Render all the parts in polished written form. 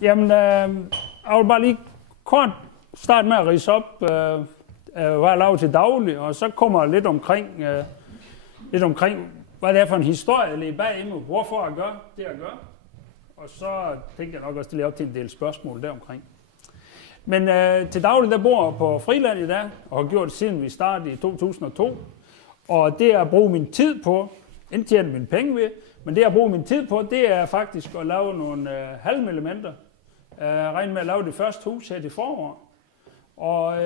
Jamen, jeg vil bare lige kort starte med at ridse op, hvad jeg laver til daglig, og så kommer jeg lidt omkring, hvad det er for en historie, eller bagimod, hvorfor jeg gør det, jeg gør. Og så tænker jeg nok også, at det op til en del spørgsmål deromkring. Men til daglig, der bor jeg på Friland i dag, og har gjort det siden vi startede i 2002. Og det jeg bruger min tid på, ikke tjene mine penge ved, men det jeg bruger min tid på, det er faktisk at lave nogle halmelementer. Jeg regner med at lave det første hus her til forår. Og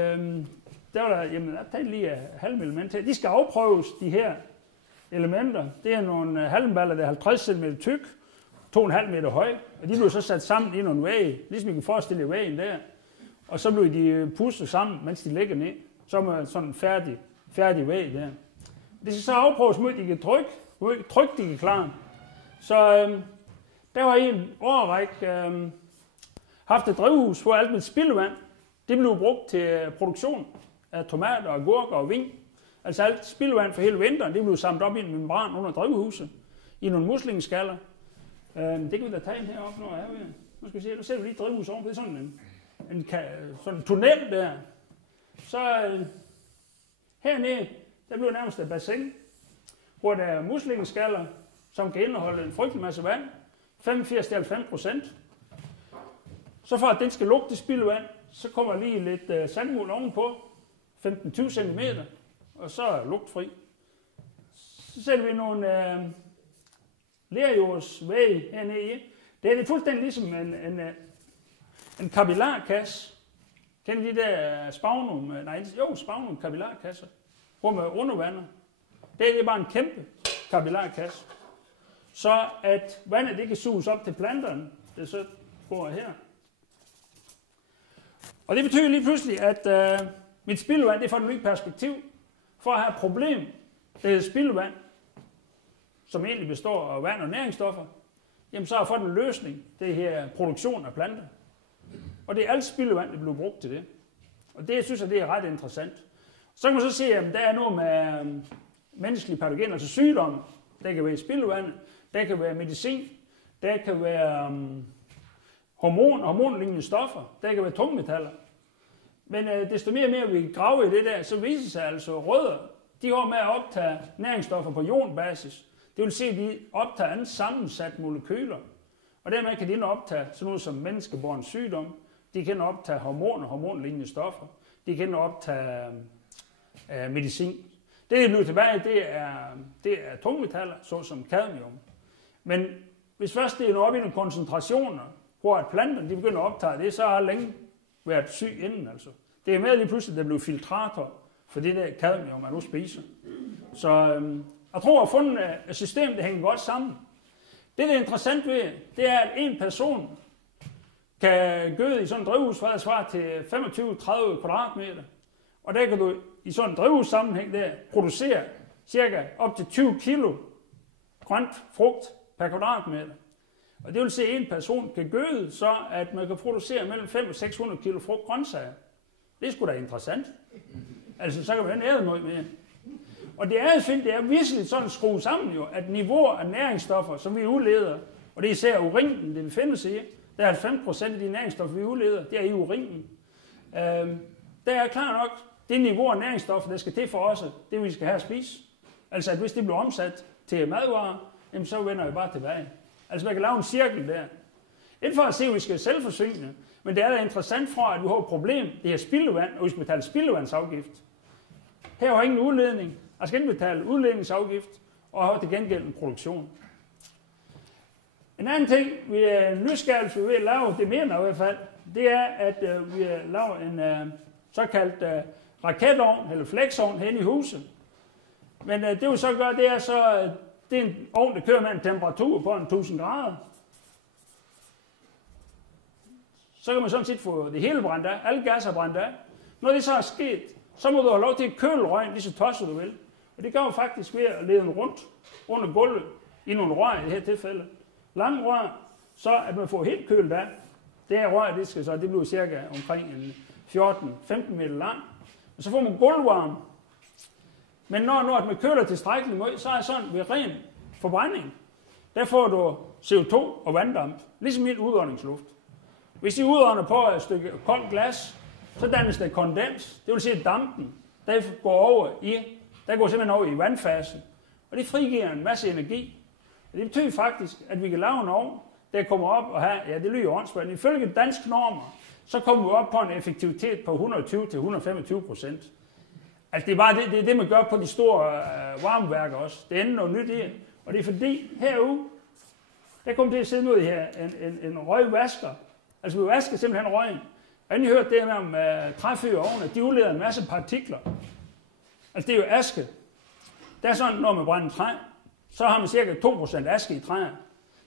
der var der, jamen, jeg tager lige halmelementer her. De skal afprøves, de her elementer. Det er nogle halmballer, der er 50 cm tyk, 2,5 meter høj, og de bliver så sat sammen i nogle vægge, ligesom I kan forestille jer væggen der. Og så bliver de pustet sammen, mens de ligger ned. Så er man sådan en færdig væg der. Det skal så afprøves, mod de kan trykke de kan klare. Så der var i en årrække haft et drivhus, hvor alt mit spildevand, det blev brugt til produktion af tomater, agurker og vin. Altså alt spildevand for hele vinteren, det blev samlet op i en membran under drivhuset, i nogle muslingeskaller. Det kan vi da tage ind heroppe, når jeg er ved. Nu skal vi se, nu ser vi lige drivhus ovenpå, det er sådan en tunnel der. Så hernede, der blev nærmest et bassin, hvor der er muslingeskaller, som kan indeholde en frygtelig masse vand, 85-90%. Så for at den skal lugte spildevand, så kommer lige lidt sandmuld ovenpå, 15-20 cm, og så er lugtfri. Så sætter vi nogle lerjordsvæg hernede i. Det er fuldstændig ligesom en kapillarkasse. Kender de der Spagnum kapillarkasser, hvor man undervander. Det er bare en kæmpe kapillarkasse. Så at vandet det kan suges op til planterne, det så går her. Og det betyder lige pludselig, at mit spildevand det får et nyt perspektiv. For at have et problem, det er spildevand, som egentlig består af vand og næringsstoffer, jamen så har jeg fået en løsning, det her produktion af planter. Og det er alt spildevand, der bliver brugt til det. Og det synes jeg, det er ret interessant. Så kan man så se, at der er noget med menneskelige patogener, altså sygdomme. Der kan være spildevand, der kan være medicin, der kan være hormonlignende stoffer, der kan være tungmetaller. Men desto mere og mere vi graver i det der, så viser sig altså rødder, de har med at optage næringsstoffer på ionbasis. Det vil sige, at de optager andet sammensat molekyler. Og dermed kan de optage sådan noget som menneskebåren sygdom. De kan optage hormonlignende stoffer. De kan optage medicin. Det, der bliver tilbage, det er tungmetaller, såsom cadmium. Men hvis først det er op i nogle koncentrationer, hvor at planterne de begynder at optage det, så har længe været syg inden. Altså. Det er med lige pludselig, at der bliver filtrator for det der cadmium, man nu spiser. Så jeg tror, at fundet et system, der hænger godt sammen. Det, der er interessant ved, det er, at en person kan gøde i sådan et drivhus, hvad der svarer til 25-30 kvadratmeter. Og der kan du i sådan en drivhussammenhæng der producere cirka op til 20 kilo grønt frugt per kvadratmeter. Og det vil sige, at en person kan gøde, så at man kan producere mellem 500 og 600 kilo frugt grøntsager. Det er sgu da interessant. Altså, så kan man æde noget mere. Og det er fint, det er virkelig sådan skruet sammen jo, at niveauer af næringsstoffer, som vi udleder, og det er især urinen, det befinder sig i, der er 90% af de næringsstoffer, vi udleder, det er i urinen. Der er klart nok, det niveau af næringsstoffer, der skal til for os, det vi skal have at spise. Altså, at hvis det bliver omsat til madvarer, jamen, så vender vi bare tilbage. Altså, man kan lave en cirkel der. Ikke for at se, at vi skal selvforsyne, men det er da interessant fra, at vi har et problem, det her spildevand, og vi skal betale spildevandsafgift. Her har ingen udledning. Jeg skal ikke betale udledningsafgift, og har til gengæld en produktion. En anden ting, vi er nysgerrige ved at lave, det mener jeg i hvert fald, det er, at vi laver en såkaldt raketovn, eller flexovn, hen i huset. Men det vi så gør, det er så, det er en ovn, der kører med en temperatur på 1000 grader. Så kan man sådan set få det hele brændt af, alle gasser brændt af. Når det så er sket, så må du have lov til at køle røgen, lige så tosset du vil. Og det gør man faktisk ved at lede den rundt under gulvet i nogle rør i det her tilfælde. Lange rør, så at man får helt kølet af. Det her rør, det bliver cirka omkring 14-15 meter lang. Og så får man gulvvarme. Men når man køler tilstrækkeligt meget, så er det sådan ved ren forbrænding. Der får du CO2 og vanddamp, ligesom i udåndingsluft. Hvis I udånder på et stykke koldt glas, så dannes der kondens. Det vil sige, at dampen, der går simpelthen over i vandfasen. Og det frigiver en masse energi. Og det betyder faktisk, at vi kan lave en ovn, der kommer op og have, ja, det lyder åndssvagt, ifølge danske normer, så kommer vi op på en effektivitet på 120-125%. Altså det er bare det, man gør på de store varmeværker også. Det er endnu noget nyt i. Og det er fordi, herude, der kommer til at sidde noget her, en røgvasker. Altså vi vasker simpelthen røgen. Og I hørt det med om træfyrovne, de udleder en masse partikler. Altså det er jo aske. Der er sådan, når man brænder træ, så har man cirka 2% aske i træer.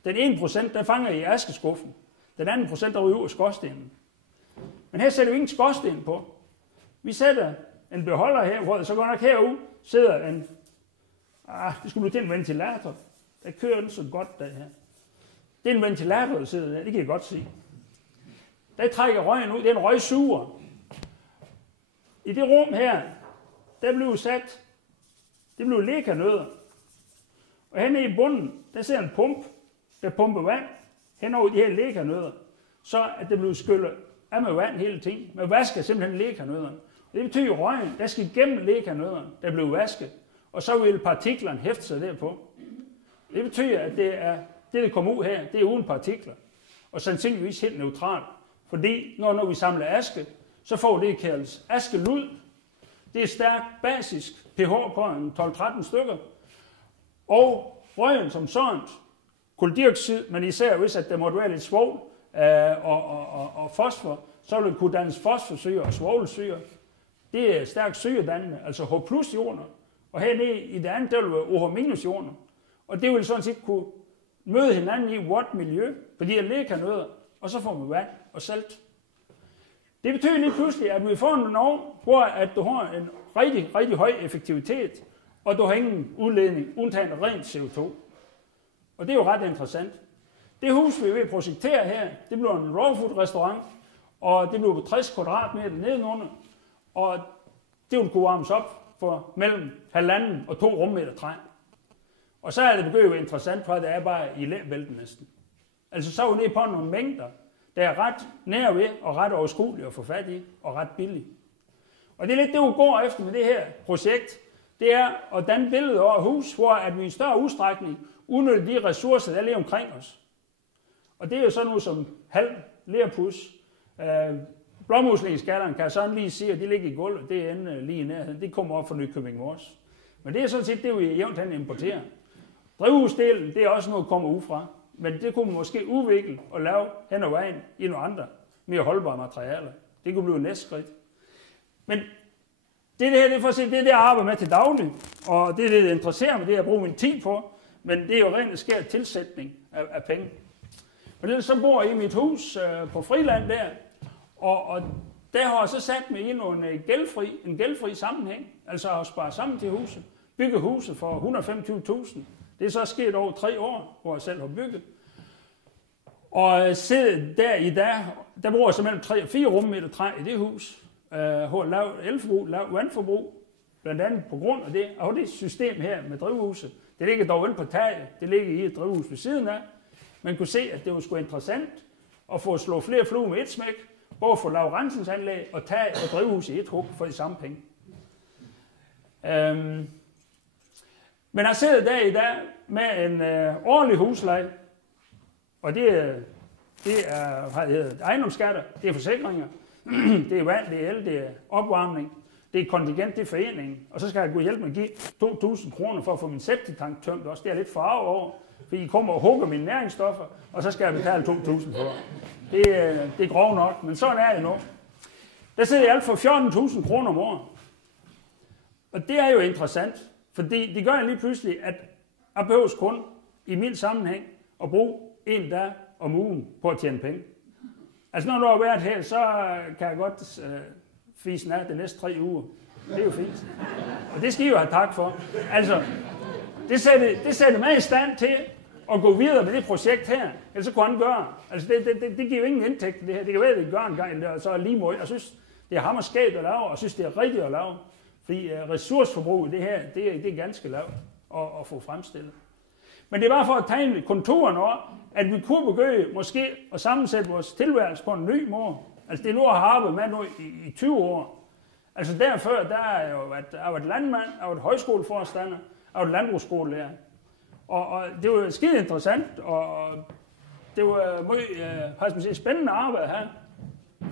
Den 1%, der fanger i askeskuffen. Den anden procent, der ryger ud af skorstenen. Men her sætter vi ingen skorsten på. Vi sætter en beholder her, hvor så går nok herude sidder en, det skulle blive til en ventilator. Der kører den så godt, der her. Det er en ventilator, der sidder der, det kan jeg godt se. Der trækker røgen ud, det er en røgsuger. I det rum her, der blev sat, det blev lekanødder. Og henne i bunden, der sidder en pump, der pumper vand hen over de her lekanødder, så at det bliver skyllet af med vand hele tiden. Man vasker simpelthen lekanødderne. Det betyder, at røgen, der skal igennem lekanødderne, der bliver vasket, og så vil partiklerne hæfte sig derpå. Det betyder, at det kommer ud her, det er uden partikler. Og sandsynligvis helt neutralt. Fordi når vi samler aske, så får det kaldes askelud. Det er stærkt basisk pH på en 12-13 stykker. Og røgen som sådan, kuldioxid, men især hvis at der måtte være lidt svovl og fosfor, så vil det kunne dannes fosforsyre og svovlsyre. Det er stærkt syredannende, altså H+ ioner. Og hernede i det andet, der vil være OH- ioner. Og det vil sådan set kunne møde hinanden i vådt miljø, fordi jeg lekanødder, og så får man vand og salt. Det betyder lige pludselig, at vi får en ovn, hvor at du har en rigtig, rigtig høj effektivitet, og du har ingen udledning, undtagen rent CO2. Og det er jo ret interessant. Det hus, vi er ved at projektere her, det bliver en raw food restaurant, og det bliver på 60 kvadratmeter nedenunder, og det vil kunne varmes op for mellem 1,5 og 2 rummeter træ. Og så er det begyndt at være interessant, for det er bare i læbælten næsten. Altså så er vi nede på nogle mængder, der er ret nær ved og ret overskuelige at få fat i, og ret billige. Og det er lidt det, vi går efter med det her projekt. Det er at danne billeder over hus, hvor at vi i større udstrækning udnytter de ressourcer, der er lige omkring os. Og det er jo sådan noget som halm, lerpus, blåmuslingeskatterne kan jeg sådan lige sige, at de ligger i gulvet, det er lige i nærheden. Det kommer op fra Nykøbing Mors. Men det er sådan set det, vi jævnt hen importerer. Drivhusdelen, det er også noget, der kommer ud fra. Men det kunne man måske udvikle og lave hen ad vejen i nogle andre mere holdbare materialer. Det kunne blive næste skridt. Men det her, det er for at se, det er det, jeg arbejder med til daglig. Og det er det, der interesserer mig, det jeg bruger min tid på. Men det er jo rent skær tilsætning af penge. Og så bor jeg i mit hus på Friland der. Og der har jeg så sat mig i en gældfri sammenhæng. Altså at spare sammen til huset. Bygge huset for 125.000. Det er så sket over 3 år, hvor jeg selv har bygget. Og sidde der bruger jeg så mellem 3 og 4 rummeter træ i det hus. Hvor lavt elforbrug, lavt vandforbrug, blandt andet på grund af det. Og det system her med drivhuset, det ligger dog inde på taget, det ligger i et drivhus ved siden af. Man kunne se, at det var sgu interessant at få slået flere fluer med et smæk, både at få lavet rensningsanlæg og tag og drivhus i et hug for de samme penge. Men jeg sidder der i dag med en årlig husleje, og det er ejendomsskatter, det er forsikringer, det er vand, det er el, det er opvarmning, det er kontingent til foreningen, og så skal jeg gå hjælp med at give 2.000 kroner for at få min septiktank tømt også. Det er jeg lidt farvet over, fordi I kommer og hugger mine næringsstoffer, og så skal jeg betale 2.000 for. Det er grov nok, men sådan er det nu. Der sidder jeg alt for 14.000 kroner om året. Og det er jo interessant, fordi det gør lige pludselig, at jeg behøves kun i min sammenhæng at bruge 1 dag om ugen på at tjene penge. Altså når du har været her, så kan jeg godt fise af de næste 3 uger. Det er jo fint. Og det skal I jo have tak for. Altså, det sætter mig i stand til at gå videre med det projekt her. Ellers så kunne han gøre. Altså det giver jo ingen indtægt det her. Det kan være, at det gør en gang, og så er lige måde. Jeg synes, det er hammerskægt at lave, og jeg synes, det er rigtigt at lave. Fordi ressourceforbrug i det her, det er ganske lavt at få fremstillet. Men det er bare for at tegne konturen over, at vi kunne begynde måske at sammensætte vores tilværelse på en ny måde. Altså det er noget, jeg har arbejdet med nu i 20 år. Altså derfor, der er jo været landmand, jeg har været højskoleforstander, jeg har været landbrugsskolelærer. Og det var skide interessant, og det var meget spændende arbejde her.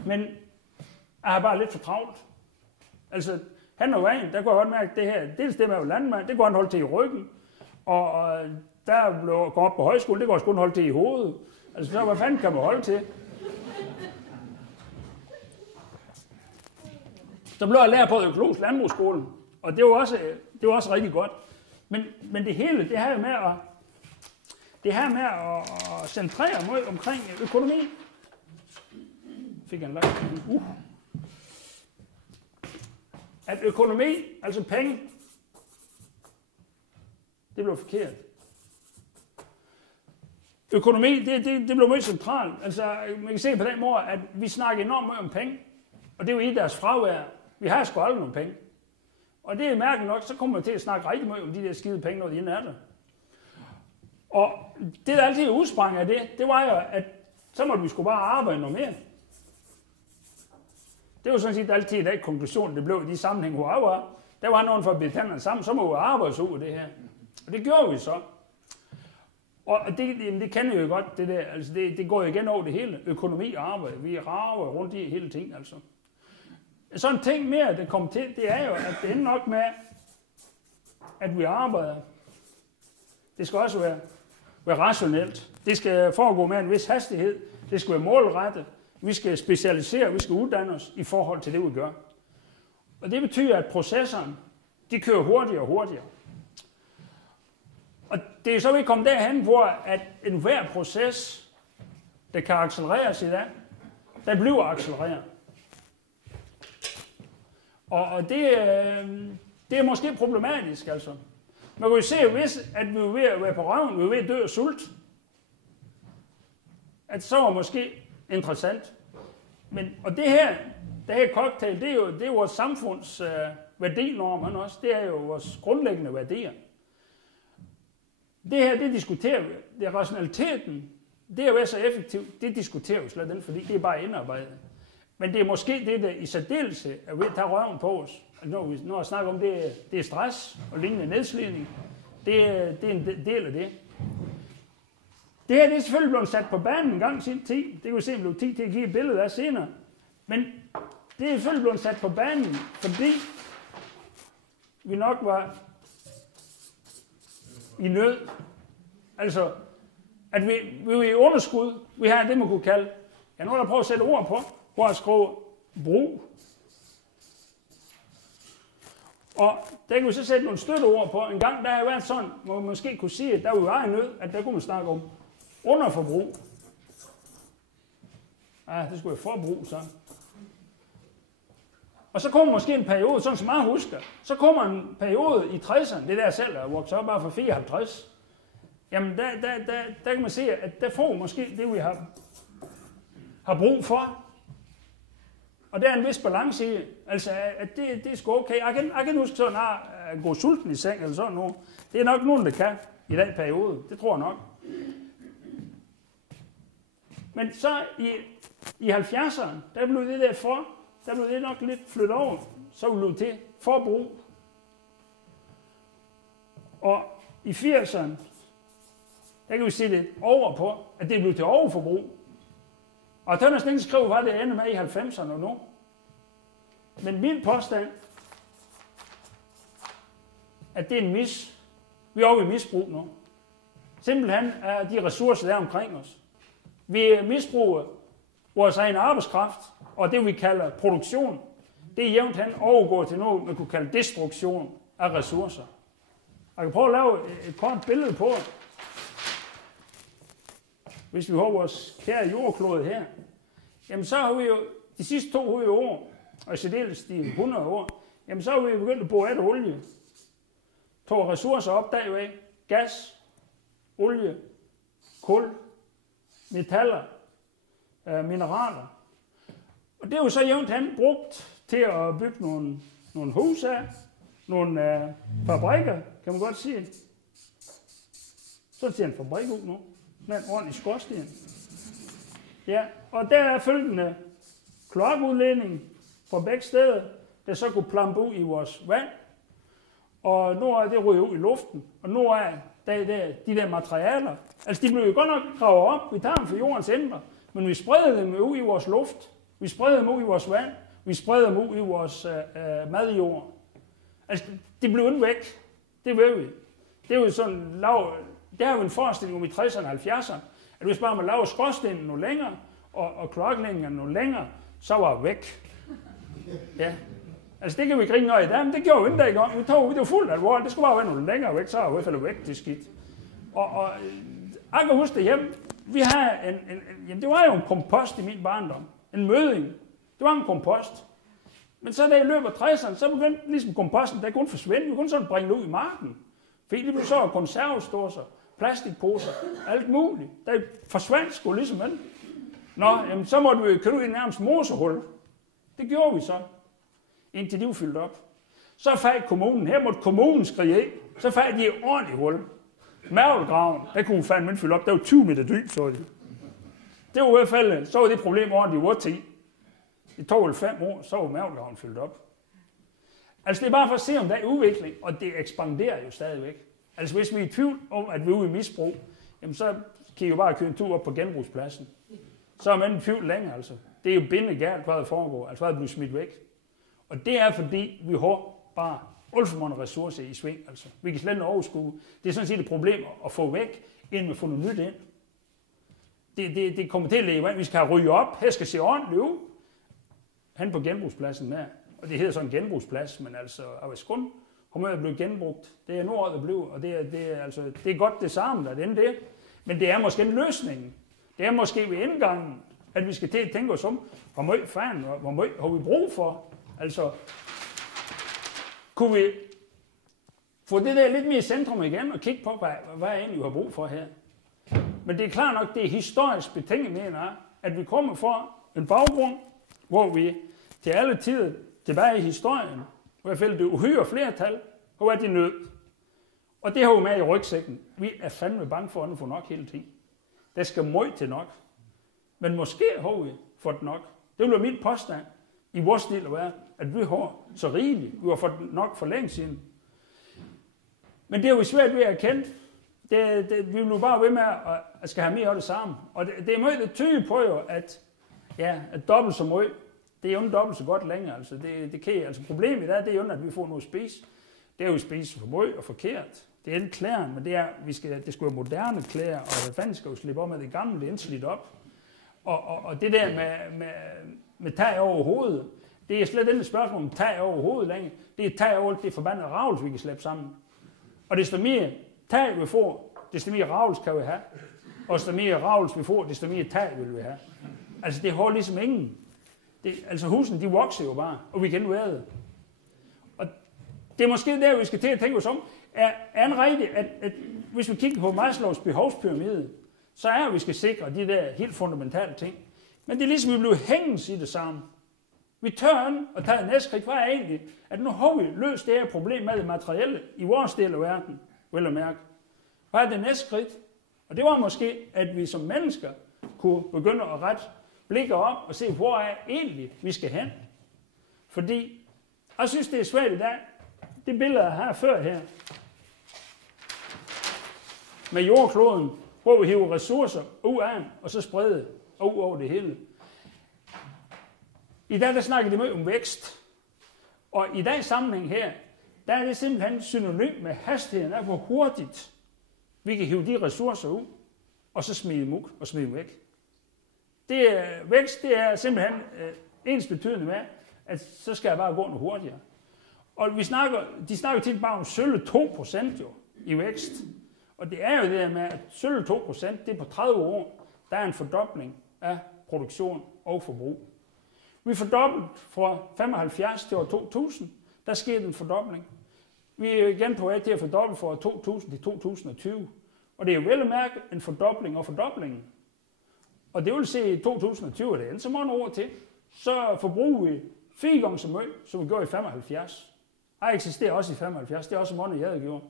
Men jeg har bare lidt for travlt. Altså, han og vejen, der kunne jeg godt mærke, at det her, dels det med at være landmand, det kunne han holde til i ryggen. Og der blev gå op på højskole, det kunne jeg kun holde til i hovedet. Altså, så hvad fanden kan man holde til? Så blev jeg lærer på økologisk landbrugsskole, og det var også rigtig godt. Men det hele, det her med at centrere mig omkring økonomi. Fik jeg en lang. At økonomi, altså penge, det blev forkert. Økonomi, det blev meget centralt. Altså, man kan se på den måde, at vi snakker enormt meget om penge, og det er jo i deres fravær. Vi har sgu aldrig nogen penge. Og det er mærkeligt nok, så kommer vi til at snakke rigtig meget om de der skide penge, når de er der. Og det, der altid udsprang af det var jo, at så måtte vi sgu bare arbejde noget mere. Det var sådan set altid den konklusion, det blev i de sammenhæng, hvor jeg var. Der var nogen for at blive tænderne sammen, så må vi arbejde så ud af det her. Og det gjorde vi så. Og det kender jeg jo godt, det der. Altså det går jo igen over det hele. Økonomi og arbejde. Vi rager rundt i hele ting, altså. Sådan en ting mere, der kommer til, det er jo, at det ender nok med, at vi arbejder. Det skal også være rationelt. Det skal foregå med en vis hastighed. Det skal være målrettet. Vi skal specialisere, vi skal uddanne os i forhold til det, vi gør. Og det betyder, at processerne, de kører hurtigere og hurtigere. Og det er så vi kommet derhen, hvor at enhver proces, der kan accelereres i dag, der bliver accelereret. Og det er måske problematisk, altså. Man kan jo se, hvis at vi er ved at være på røven, vi er ved at dø af sult, at så er måske interessant. Og det her cocktail, det er jo vores samfunds værdinormer også. Det er jo vores grundlæggende værdier. Det her, det diskuterer vi. Det er rationaliteten. Det at være så effektivt, det diskuterer vi slet ikke, fordi det er bare indarbejdet. Men det er måske det, der i særdeleshed er ved at tage røven på os. Når jeg snakker om det er stress og lignende nedslidning. Det er en del af det. Det her det er selvfølgelig blevet sat på banen en gang i sin tid. Det kan vi se, om det blev tid til at give et billede af senere. Men det er selvfølgelig blevet sat på banen, fordi vi nok var i nød. Altså, at vi er i underskud. Vi har det, man kunne kalde, nu er der prøvet at sætte ord på, hvor jeg skriver brug. Og der kan vi så sætte nogle støtteord på. En gang der har været sådan, hvor man måske kunne sige, at der var i nød, at der kunne man snakke om underforbrug. Det skulle være forbrug, så. Og så kommer måske en periode, sådan som jeg husker, så kommer en periode i 60'erne, det der selv er vokset op bare for 54. Jamen, der kan man se, at der får måske det, vi har brug for. Og der er en vis balance i, altså, at det er sgu okay. Jeg kan huske sådan, at gå sulten i seng eller sådan noget. Det er nok nogen, der kan i den periode. Det tror jeg nok. Men så i 70'erne, der blev det der blev det nok lidt flyttet over. Så blev det til forbrug. Og i 80'erne, der kan vi se det over på, at det blev til overforbrug. Og Tønders Nielsen skrev, hvad det ender med i 90'erne og nu. Men min påstand, at det er vi er over i misbrug nu. Simpelthen er de ressourcer, der er omkring os. Vi misbruger vores egen arbejdskraft, og det vi kalder produktion, det er jævnt hen overgået til noget, man kunne kalde destruktion af ressourcer. Jeg kan prøve at lave et kort billede på, hvis vi har vores kære jordklode her. Jamen så har vi jo de sidste 200 år, og i særdeles de 100 år, jamen så har vi begyndt at bruge olie. Tog ressourcer op derved. Gas, olie, kul, metaller, mineraler. Og det er jo så jævnt hen brugt til at bygge nogle huse af, nogle fabrikker, kan man godt sige. Så ser en fabrik ud nu. med en ordentlig skorsten. Ja, og der er følgende kloakudledning fra begge steder, der så kunne plumpe ud i vores vand, og nu er det ryger ud i luften, og nu er de der materialer, altså de blev jo godt nok gravet op, vi tager dem fra jordens indre, men vi spreder dem ud i vores luft, vi spreder dem ud i vores vand, vi spreder dem ud i vores madjord. Altså, de blev ikke væk, det ved vi. Det er jo sådan, der er jo en forestilling om i 60'erne og 70'erne, at hvis bare man laver skorstenen noget længere, og kloakledningen noget længere, så var det væk. Ja. Altså det kan vi grine noget i dag, men det gjorde vi ikke der i gang. Det var fuldt alvorligt. Det skulle bare være noget længere væk, så er det i hvert fald væk, det skidt. Og jeg kan huske det hjemme. Vi havde jamen det var jo en kompost i min barndom. En møding. Det var en kompost. Men så da i løbet af 60'erne, så begyndte ligesom komposten, der kunne forsvinde. Vi kunne sådan bringe det ud i marken. Fordi det blev så konservesdåser, plastikposer, alt muligt. Der forsvandt sgu ligesom alt. Nå, jamen så måtte vi købe ud i nærmest moserhul. Det gjorde vi så, indtil de var fyldt op. Så fandt kommunen, her måtte kommunen skrige, så fandt de et ordentligt hul. Mærvelgraven, der kunne fandme ikke fylde op, der var 20 meter dyb, så det. Det var i hvert fald, så var det problem ordentligt vort i. I 2 eller 5 år, så var mærvelgraven fyldt op. Altså det er bare for at se, om der er udvikling, og det ekspanderer jo stadigvæk. Altså hvis vi er i tvivl om, at vi er ude i misbrug, jamen så kan I jo bare køre en tur op på genbrugspladsen. Så er man i tvivl længere, altså. Det er jo bindegalt, hvad der foregår, altså hvad der bliver smidt væk. Og det er fordi, vi har bare alt for mange ressourcer i sving, altså. Vi kan slet ikke overskue. Det er sådan set et problem at få væk, inden vi får noget nyt ind. Det kommer til at leve af. Vi skal have ryddet op, her skal se ordentligt ud. Han på genbrugspladsen med. Og det hedder sådan en genbrugsplads, men altså, jeg vil kun humør er blevet genbrugt. Det er noget, der blev, og det er godt det samme, der er det. Men det er måske en løsning. Det er måske ved indgangen, at vi skal til at tænke os om, hvor meget fanden, hvor meget har vi brug for? Altså, kunne vi få det der lidt mere i centrum igen, og kigge på, hvad jeg egentlig har brug for her? Men det er klart nok, det er historisk betinget, mener jeg, at vi kommer fra en baggrund, hvor vi til alle tider tilbage i historien, i hvert fald det uhyre flertal, har været i nød. Og det har jo med i rygsækken. Vi er fandme bange for at få nok hele tiden. Der skal meget til nok. Men måske har vi fået nok. Det bliver min påstand i vores del af verden, at vi har så rigeligt. Vi har fået nok for længe siden. Men det er jo svært ved at erkende. Vi bliver bare ved med at skal have mere af det samme. Og det er meget tydeligt på jo, at dobbelt så meget, det er jo ikke dobbelt så godt længere. Altså, det kan, altså problemet er, det er jo, at vi får noget at spise. Det er jo at spise for meget og forkert. Det er ikke klæren, men det skal være moderne klæder, og hvad fanden skal jo slippe op med det gamle, det er indslidt op. Og det der med tag over hovedet, det er slet ikke et spørgsmål om tag over hovedet længere. Det er tag over det forbandede ravls, vi kan slæbe sammen. Og desto mere tag vi får, desto mere ravls kan vi have. Og desto mere ravls vi får, desto mere tag vil vi have. Altså det har ligesom ingen. Altså husene, de vokser jo bare, og vi kan ikke være det. Og det er måske der, vi skal til at tænke os om, er det rigtigt, at hvis vi kigger på Maslows behovspyramide, så er vi skal sikre de der helt fundamentale ting. Men det er ligesom, vi bliver hængende i det samme. Vi tør ikke at tage næste skridt. Hvad er egentlig, at nu har vi løst det her problem med det materielle i vores del af verden, vil jeg mærke. Hvad er det næste skridt? Og det var måske, at vi som mennesker kunne begynde at rette blikket op og se, hvor er egentlig vi skal hen. Fordi jeg synes, det er svært i dag. Det billede, jeg har før her, med jordkloden, hvor vi hiver ressourcer ud af den, og så spreder ud over det hele. I dag der snakker de meget om vækst. Og i dagens sammenhæng her, der er det simpelthen synonym med hastigheden af, hvor hurtigt vi kan hive de ressourcer ud, og så smide dem ud og smide dem væk. Vækst, det er simpelthen ens betydende med, at så skal jeg bare gå noget hurtigere. Og de snakker tit bare om sølle 2% jo, i vækst. Og det er jo det der med, at sølle 2%, det er på 30 år, der er en fordobling af produktion og forbrug. Vi fordoblet fra 75 til år 2000, der skete en fordobling. Vi er igen på vej til at fordoble fra år 2000 til 2020. Og det er jo vel at mærke en fordobling og fordoblingen. Og det vil sige, at i 2020 er det endnu så mange år til, så forbruger vi 4 gange så meget, som vi gjorde i 75. Jeg eksisterer også i 75, det er også mange, jeg havde gjort.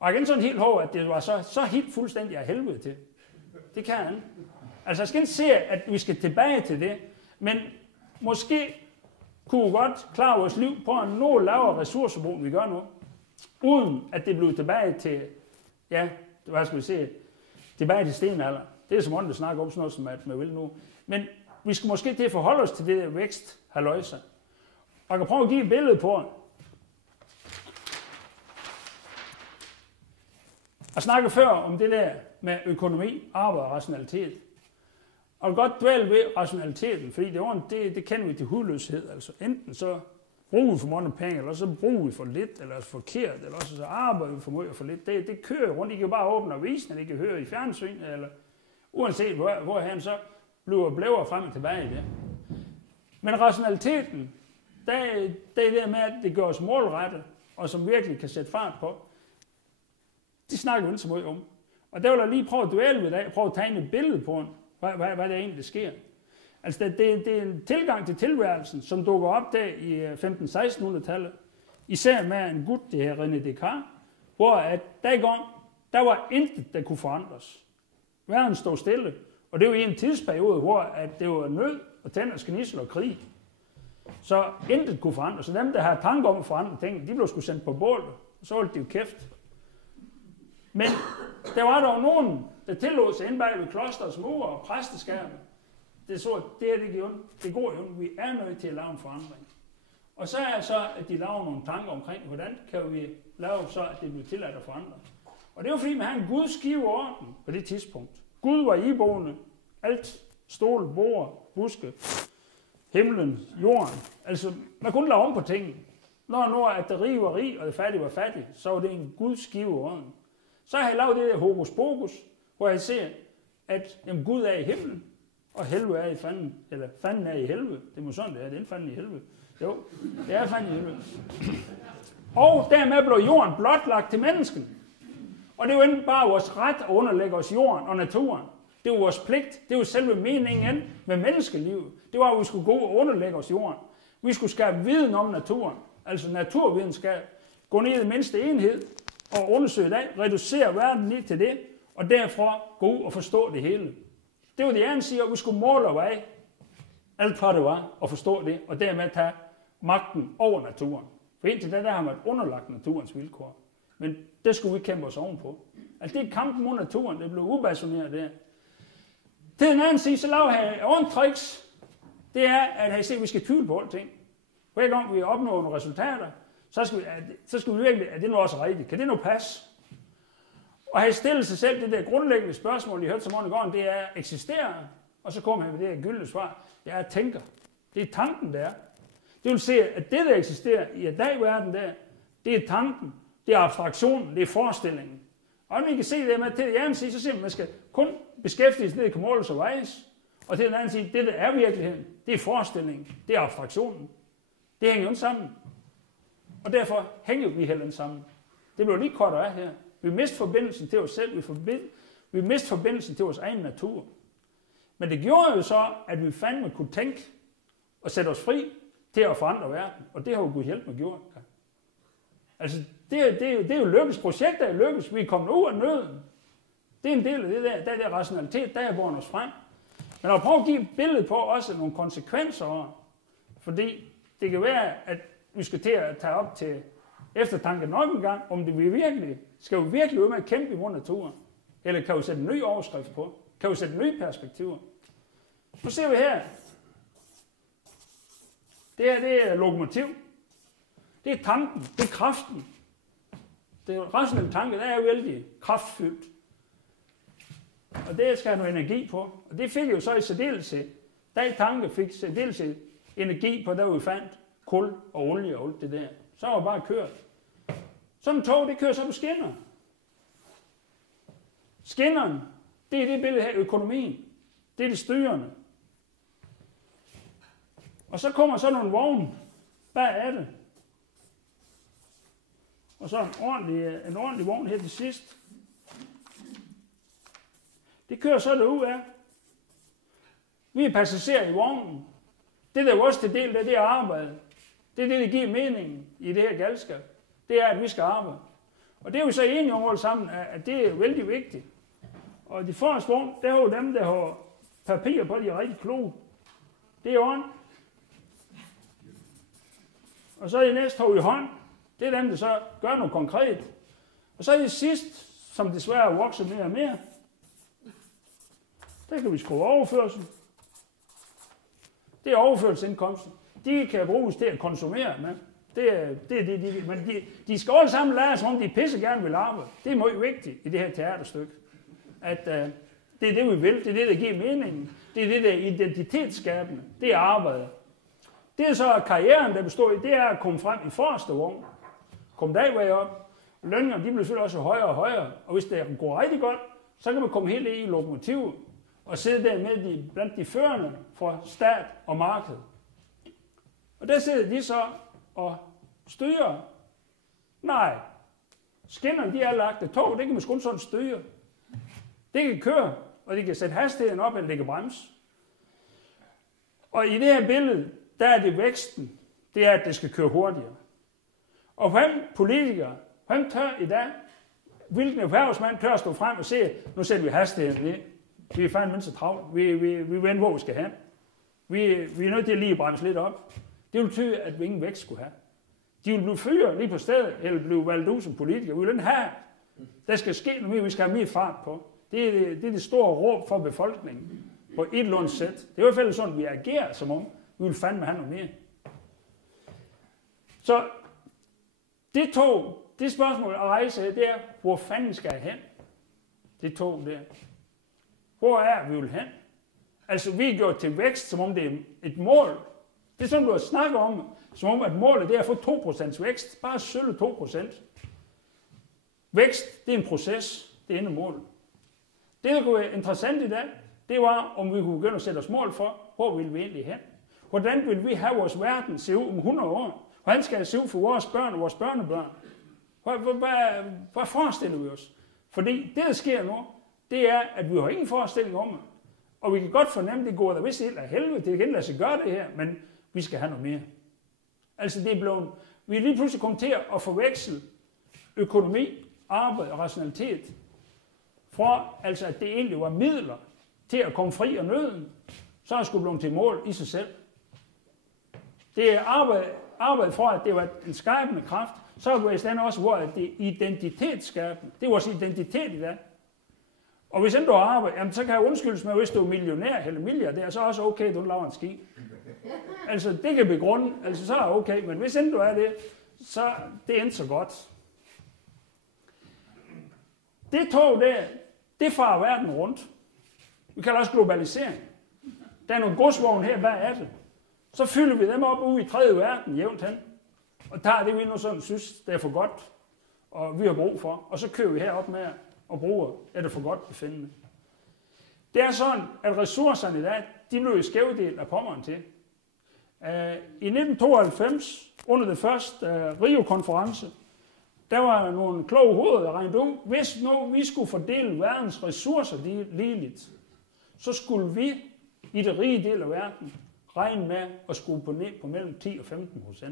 Og igen sådan helt hårdt, at det var så helt fuldstændig af helvede til. Det kan han. Altså, jeg skal ikke se, at vi skal tilbage til det, men måske kunne vi godt klare vores liv på en noget lavere ressourcebrug, end vi gør nu, uden at det bliver tilbage til, ja, hvad skal vi sige, tilbage til stenalder. Det er som om, det snakker om sådan noget, som at man vil nu. Men vi skal måske til at forholde os til det der vækst, halløjsa. Og jeg kan prøve at give et billede på. Jeg snakkede før om det der med økonomi, arbejde og rationalitet. Og jeg vil godt dvæle ved rationaliteten, fordi det kender vi til hudløshed. Altså enten så bruger vi for mange penge, eller så bruger vi for lidt, eller forkert, eller også så arbejder vi for meget og for lidt. Det kører rundt. I kan bare åbne avisen, eller I kan høre i fjernsyn, eller uanset hvor han så bliver frem og tilbage i det. Men rationaliteten, det er det med, at det gør os målrettet, og som virkelig kan sætte fart på. Det snakker vi ikke så meget om. Og der vil jeg lige prøve at duelle ved dag, prøve at tegne et billede på, hvad der egentlig sker. Altså, det er en tilgang til tilværelsen, som dukker op der i 1500-1600-tallet. Især med en gut, det her René Descartes, hvor at der var intet, der kunne forandres. Verden stod stille. Og det var i en tidsperiode, hvor at det var nød og tænder, sknisel og krig. Så intet kunne forandres. Så dem, der havde tanker om at forandre ting, de blev sgu sendt på bålet, og så holdt de jo kæft. Men der var dog nogen, der tillod sig inde bag ved klosterets mure og præsteskabet. Det så, det går jo, vi er nødt til at lave en forandring. Og så er så, at de laver nogle tanker omkring, hvordan kan vi lave så, at det bliver tilladt at forandre. Og det var fordi, man havde en Guds skive orden på det tidspunkt. Gud var iboende. Alt, stål, bord, buske, himlen, jorden. Altså, man kunne lave om på tingene. Når at det rige var rig, og det fattige var fattig, så var det en Guds skive orden. Så har jeg lavet det der hokus pokus, hvor jeg ser, at jamen, Gud er i himlen, og helvede er i fanden, eller fanden er i helvede. Det må sådan det er, det er ikke fanden i helvede. Jo, det er fanden i helvede. Og dermed blev jorden blotlagt til mennesken. Og det er jo ikke bare vores ret at underlægge os jorden og naturen. Det var vores pligt. Det var selve meningen med menneskelivet. Det var, at vi skulle gå og underlægge os jorden. Vi skulle skabe viden om naturen. Altså naturvidenskab. Gå ned i den mindste enhed og undersøge det. Reducere verden lige til det. Og derfra gå ud og forstå det hele. Det var det, han siger, at vi skulle måle og veje alt hvad det var, og forstå det. Og dermed tage magten over naturen. For indtil da, der har man underlagt naturens vilkår. Men det skulle vi kæmpe os ovenpå. Altså det er kampen mod naturen, det blev ubasoneret der. Til den anden side, så laver jeg ordentligt tricks. Det er, at jeg ser, at vi skal tvivle på alting. Hver gang vi opnår nogle resultater, så skal vi virkelig, at det nu også rigtigt. Kan det nu passe? Og han stiller sig selv det der grundlæggende spørgsmål, I hørte så mange gange, det er, eksisterer? Og så kommer han med det her gyldne svar. Jeg tænker. Det er tanken, der er. Det vil sige, at det, der eksisterer i dag-verden der, det er tanken, det er abstraktionen, det er forestillingen. Og når I kan se det med til den ene side, så siger man, at man skal kun beskæftige sig med, det kan måles og vejes. Og til den anden side, det der er virkeligheden, det er forestillingen, det er abstraktionen. Det hænger jo ikke sammen. Og derfor hænger vi heller ikke sammen. Det bliver lige kort af her. Vi mister forbindelsen til os selv, vi mister forbindelsen til vores egen natur. Men det gjorde jo så, at vi fandme kunne tænke og sætte os fri til at forandre verden. Og det har jo Gud hjælp med gjort. Ja. Altså, det er jo lykkes. Projekter er lykkes. Vi er kommet ud af nøden. Det er en del af det der rationalitet, der er båret os frem. Men jeg prøver at give et billede på også nogle konsekvenser over. Fordi det kan være, at vi skal til at tage op til eftertanke nok en gang, om det vi virkelig, skal vi virkelig ud med at kæmpe imod naturen? Eller kan vi sætte en ny overskrift på? Kan vi sætte nye perspektiver? Nu ser vi her. Det er lokomotiv. Det er tanken. Det er kraften. Det rationelle tanke, der er vældig kraftfyldt. Og det skal have noget energi på. Og det fik jo så i særdeleshed. Den tanke fik særdeleshed energi på, der vi fandt kul og olie og alt det der. Så var det bare kørt. Sådan en tog, det kører så på skinner. Skinnerne, det er det billede her, økonomien. Det er det styrende. Og så kommer så nogle vogne bag af det. Og så en ordentlig vogn her til sidst. Det kører så derud af. Vi er passagerer i vognen. Det der er også til del, det er arbejde. Det er det, der giver meningen i det her galskab. Det er, at vi skal arbejde. Og det er jo så enige om alle sammen, at det er vældig vigtigt. Og de forreste vogn, der er jo dem, der har papir på, de er rigtig kloge. Det er hånd. Og så i næste har vi hånd. Det er dem, der så gør noget konkret. Og så i sidst, som desværre vokser mere og mere, der kan vi skrue overførsel. Det er overførselsindkomsten. De kan bruges til at konsumere med. Men de skal alle sammen lære, som om de pisse gerne vil arbejde. Det er meget vigtigt i det her teaterstykke. At det er det, vi vil. Det er det, der giver meningen. Det er det, der er identitetsskabende. Det er arbejde. Det er så karrieren, der består i, det er at komme frem i forreste vogn. Komme dagvej op. Lønningerne, de bliver selvfølgelig også højere og højere. Og hvis det går rigtig godt, så kan man komme helt ind i lokomotivet og sidde der med blandt de førende for stat og marked. Og der sidder de så og styrer. Nej, skinnerne, de er lagt af tog, det kan man sgu sådan styre. Det kan køre, og de kan sætte hastigheden op, eller det kan bremse. Og i det her billede, der er det væksten, det er, at det skal køre hurtigere. Og hvem politikere, hvem tør i dag, hvilken erhvervsmand tør at stå frem og sige, nu sætter vi hastigheden ned. Vi er fandme så travlt. Vi ved, hvor vi skal hen. Vi er nødt til at lige bremse lidt op. Det vil betyde, at vi ingen vækst skulle have. De vil blive fyret lige på stedet, eller blive valgt ud som politikere. Vi vil ikke have. Der skal ske noget mere, vi skal have mere fart på. Det er det store råb for befolkningen på et eller andet sæt. Det er i hvert fald sådan, at vi agerer, som om vi vil fandme have noget mere. Så det spørgsmål at rejse, det er, hvor fanden skal jeg hen? Det tog der. Hvor er vi vil hen? Altså, vi er gjort til vækst, som om det er et mål. Det er sådan, du har snakket om, som om, at målet det er at få 2% vækst. Bare sølle 2%. Vækst, det er en proces. Det er mål. Det, der kunne være interessant i dag, det var, om vi kunne begynde at sætte os mål for, hvor vil vi egentlig hen? Hvordan vil vi have vores verden se ud om 100 år? Hvordan skal det se ud for vores børn og vores børnebørn? Hvad forestiller vi os? Fordi det, der sker nu, det er, at vi har ingen forestilling om det. Og vi kan godt fornemme, at det går der vist helt af helvede. Det kan lade sig gøre det her, men vi skal have noget mere. Altså det er blevet, vi er lige pludselig kommet til at forveksle økonomi, arbejde og rationalitet. For altså, at det egentlig var midler til at komme fri af nøden, så er det sgu blevet til mål i sig selv. Det er arbejde for, at det var en skabende kraft, så er det i stedet også, hvor det er identitetsskabende. Det er vores identitet i dag. Og hvis du har arbejde, jamen, så kan jeg undskyldes med, hvis du er millionær eller milliardær, så er det også okay, at du laver en ski. Altså, det kan begrunde, altså så er det okay, men hvis du er det, så det er ikke så godt. Det tog der, det farer verden rundt. Vi kalder også globalisering. Der er nogle godsvogne her, hvad er det? Så fylder vi dem op ude i tredje verden, jævnt hen, og tager det, vi nu sådan synes, det er for godt, og vi har brug for, og så kører vi herop med og bruger, er det for godt befindende. Det er sådan, at ressourcerne i dag, de blev skævdelt af Pommern til. I 1992, under det første Rio-konference, der var nogle kloge hoveder, der regnede ud, hvis nu vi skulle fordele verdens ressourcer ligeligt, så skulle vi i det rige del af verden regne med at skulle på ned på mellem 10 og 15%.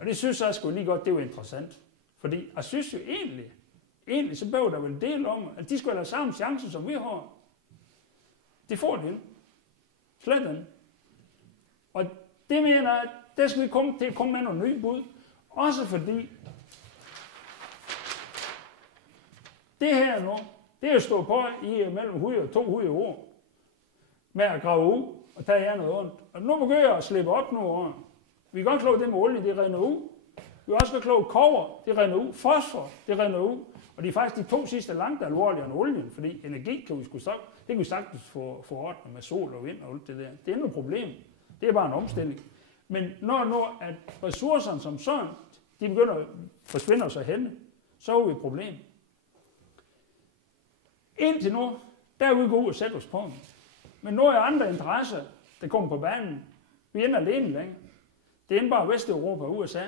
Og det synes jeg sgu lige godt, det var interessant. Fordi jeg synes jo egentlig så behøver der vel en del om, at de skulle have samme chance, som vi har. Det får de ikke. Slet ikke. Og det mener jeg, at der skal vi komme til at komme med nogle nye bud. Også fordi, det her nu, det er jo stået på i mellem 100 og 200 år med at grave ud og tage jer noget ondt. Og nu begynder jeg at slippe op nogle år. Vi kan godt kloge det med olie, det render ud. Vi kan også godt kloge kobber, det render ud. Fosfor, det render ud. Og det er faktisk de to sidste langt alvorligere end olien, fordi energi kan vi sgu sagt, det kan vi sagtens få ordnet med sol og vind og alt det der. Det er noget problem. Det er bare en omstilling. Men når at ressourcerne som sådan, de begynder at forsvinde os hen, så er vi et problem. Indtil nu, der er vi gået ud og sætte os på dem. Men nu er andre interesser, der kommer på banen. Vi er ikke alene længere. Det er ikke bare Vesteuropa og USA.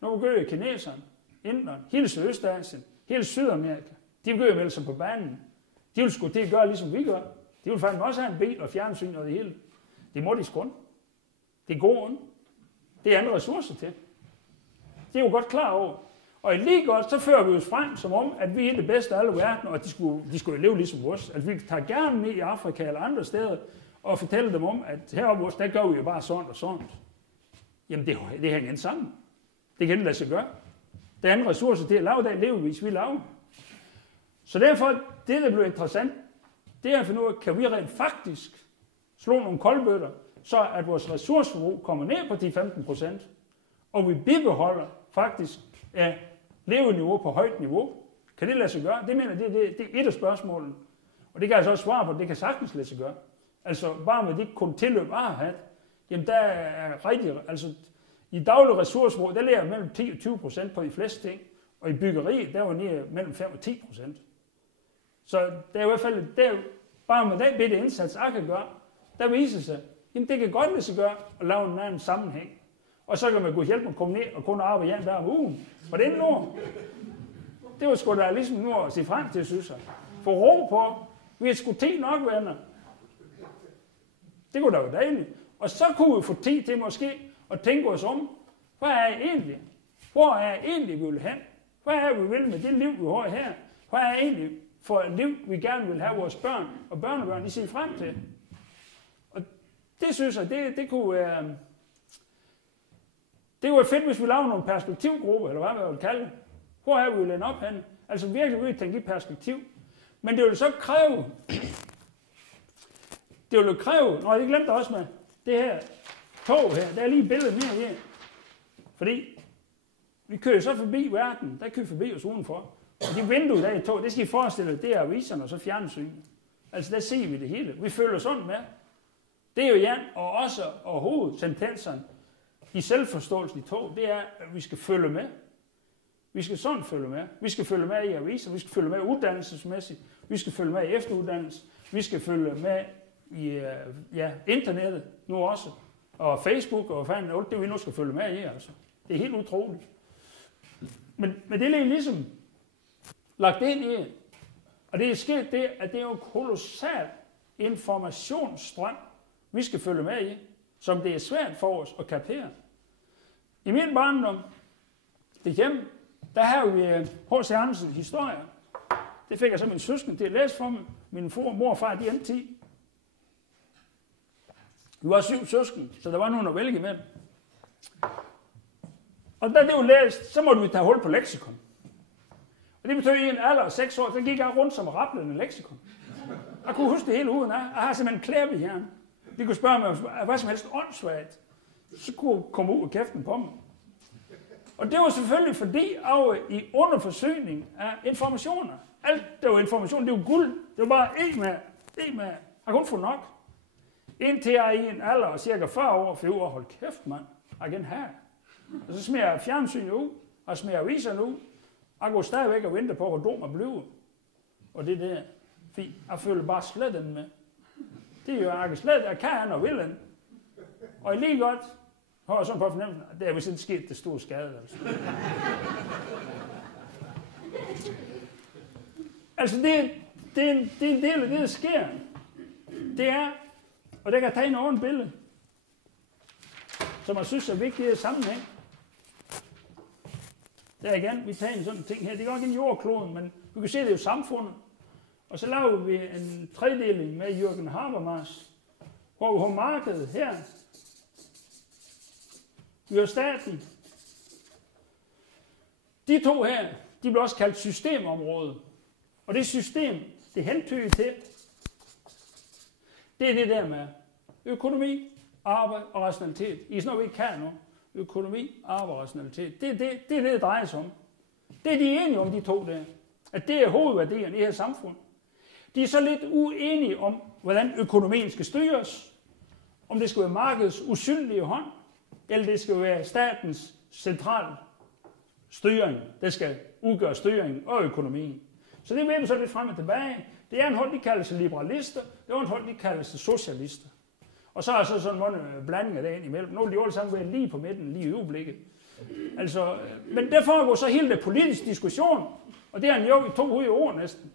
Nu begynder kineserne, inderne, hele Sydøstasien, hele Sydamerika. De begynder at melde sig på banen. De vil sgu til at gøre, ligesom vi gør. De vil faktisk også have en bil og fjernsyn og det hele. Det må de sgu. Det går ondt. Det er andre ressourcer til. Det er jo godt klar over. Og lige godt, så fører vi os frem som om, at vi er det bedste af alle verden, og de skulle leve ligesom os. Altså vi tager gerne ned i Afrika eller andre steder, og fortælle dem om, at heroppe hos, der gør vi jo bare sådan og sådan. Jamen det hænger ikke sammen. Det kan ikke lade sig gøre. Der er andre ressourcer til at lave den levevis, vi laver. Så derfor, det der bliver interessant, det er at finde ud af, kan vi rent faktisk slå nogle koldbøtter, så at vores ressourceforbrug kommer ned på de 15%, og vi bibeholder faktisk leveniveau på højt niveau. Kan det lade sig gøre? Det mener det er et af spørgsmålene. Og det kan jeg så også svare på, det kan sagtens lade sig gøre. Altså bare med det kun tilløb har, jamen der er rigtig, altså i daglig ressourceforbrug, der ligger mellem 10 og 20% på de fleste ting, og i byggeriet, der var nede mellem 5 og 10%. Så der er i hvert fald, bare med den bitte indsats, jeg kan gøre, der viser sig, jamen det kan godt lade sig gøre at lave en anden sammenhæng. Og så kan man gå hjælpe at komme ned og kun arbejde hjem hver om ugen. Og det er nu. Det var sgu da ligesom nu at se frem til, synes jeg. Få ro på. Vi har sgu tid nok, venner. Det kunne da være dejligt. Og så kunne vi få tid til måske at tænke os om, hvad er jeg egentlig? Hvor er jeg egentlig, vi vil hen? Hvad er vi vil med det liv, vi har her? Hvad er egentlig for et liv, vi gerne vil have vores børn og børnebørn, de ser frem til? Og det synes jeg, det kunne være... Det kunne være fedt, hvis vi lavede nogle perspektivgrupper, eller hvad man vil kalde det. Hvor er vi vil ende op hen? Altså virkelig vil tænke i perspektiv. Men det vil så kræve... Nå, jeg glemte også med det her tog her. Der er lige et billede mere her. Fordi vi kører så forbi verden. Der kører forbi os udenfor. Og de vinduer der i tog, det skal I forestille, det er aviserne og så fjernsynet. Altså der ser vi det hele. Vi følger sådan med. Det er jo Jan og også og hovedsentensen i selvforståelsen i tog, det er, at vi skal følge med. Vi skal sådan følge med. Vi skal følge med i aviser, vi skal følge med uddannelsesmæssigt, vi skal følge med i efteruddannelse, vi skal følge med i internettet nu også, og Facebook og hvad fanden, det vi nu skal følge med i, altså. Det er helt utroligt. Men det er ligesom lagt ind i, og det er sket det, at det er jo kolossal informationsstrøm, vi skal følge med i, som det er svært for os at kapere. I min barndom, det hjemme, der har vi H.C. Andersens historie. Det fik jeg så min søskende til at læse for mig. Min mor og far, de endte 10. Vi var 7 søskende, så der var nogen at vælge med. Og da det var læst, så måtte vi tage hul på leksikon. Og det betød i en alder af 6 år, så gik jeg rundt som rablende leksikon. Jeg kunne huske det hele uden af. Jeg har simpelthen klæbe i hjernen. De kunne spørge mig, hvad som helst åndssvagt. Så kunne jeg komme ud af kæften på mig. Og det var selvfølgelig fordi, at i underforsyning af informationer. Alt, der var information, det var guld. Det var bare en med. Jeg kunne få nok. Indtil jeg i en alder af cirka 40 år, for jeg hold kæft, mand. Jeg kan have. Og så smider jeg fjernsynet ud, og smider aviserne ud. Jeg går stadigvæk og venter på, hvor dum jeg bliver. Og det der, fordi jeg føler bare slet den med. Det er jo, jeg kan og vil den. Og lige godt, har jeg sådan på fornemmelsen, at det er vist ikke sket det store skade. Altså det er en del af det, der sker. Det er, og der kan jeg tage en ordentlig billede, som jeg synes er vigtigt i sammenhæng. Der igen, vi tager en sådan ting her. Det er godt ikke en jordkloden, men vi kan se, det er jo samfundet. Og så laver vi en tredeling med Jürgen Habermas, hvor vi har markedet her. Vi har staten. De to her, de bliver også kaldt systemområde. Og det system, det hentyder til, det er det der med økonomi, arbejde og rationalitet. I sådan noget, vi ikke kan nu. Økonomi, arbejde og rationalitet. Det er det drejer sig om. Det er de enige om, de to der. At det er hovedværdierne i det her samfund. De er så lidt uenige om, hvordan økonomien skal styres. Om det skal være markedets usynlige hånd, eller det skal være statens centrale styring, der skal udgøre styringen og økonomien. Så det vil så lidt frem og tilbage. Det er en hold, de kalder sig liberalister, det er en hold, de kalder sig socialister. Og så er så sådan en blanding af det ind imellem. Nogle af de alle sammen være lige på midten, lige i øjeblikket. Altså, men der foregår så hele det politiske diskussion, og det er en jo i 200 år næsten.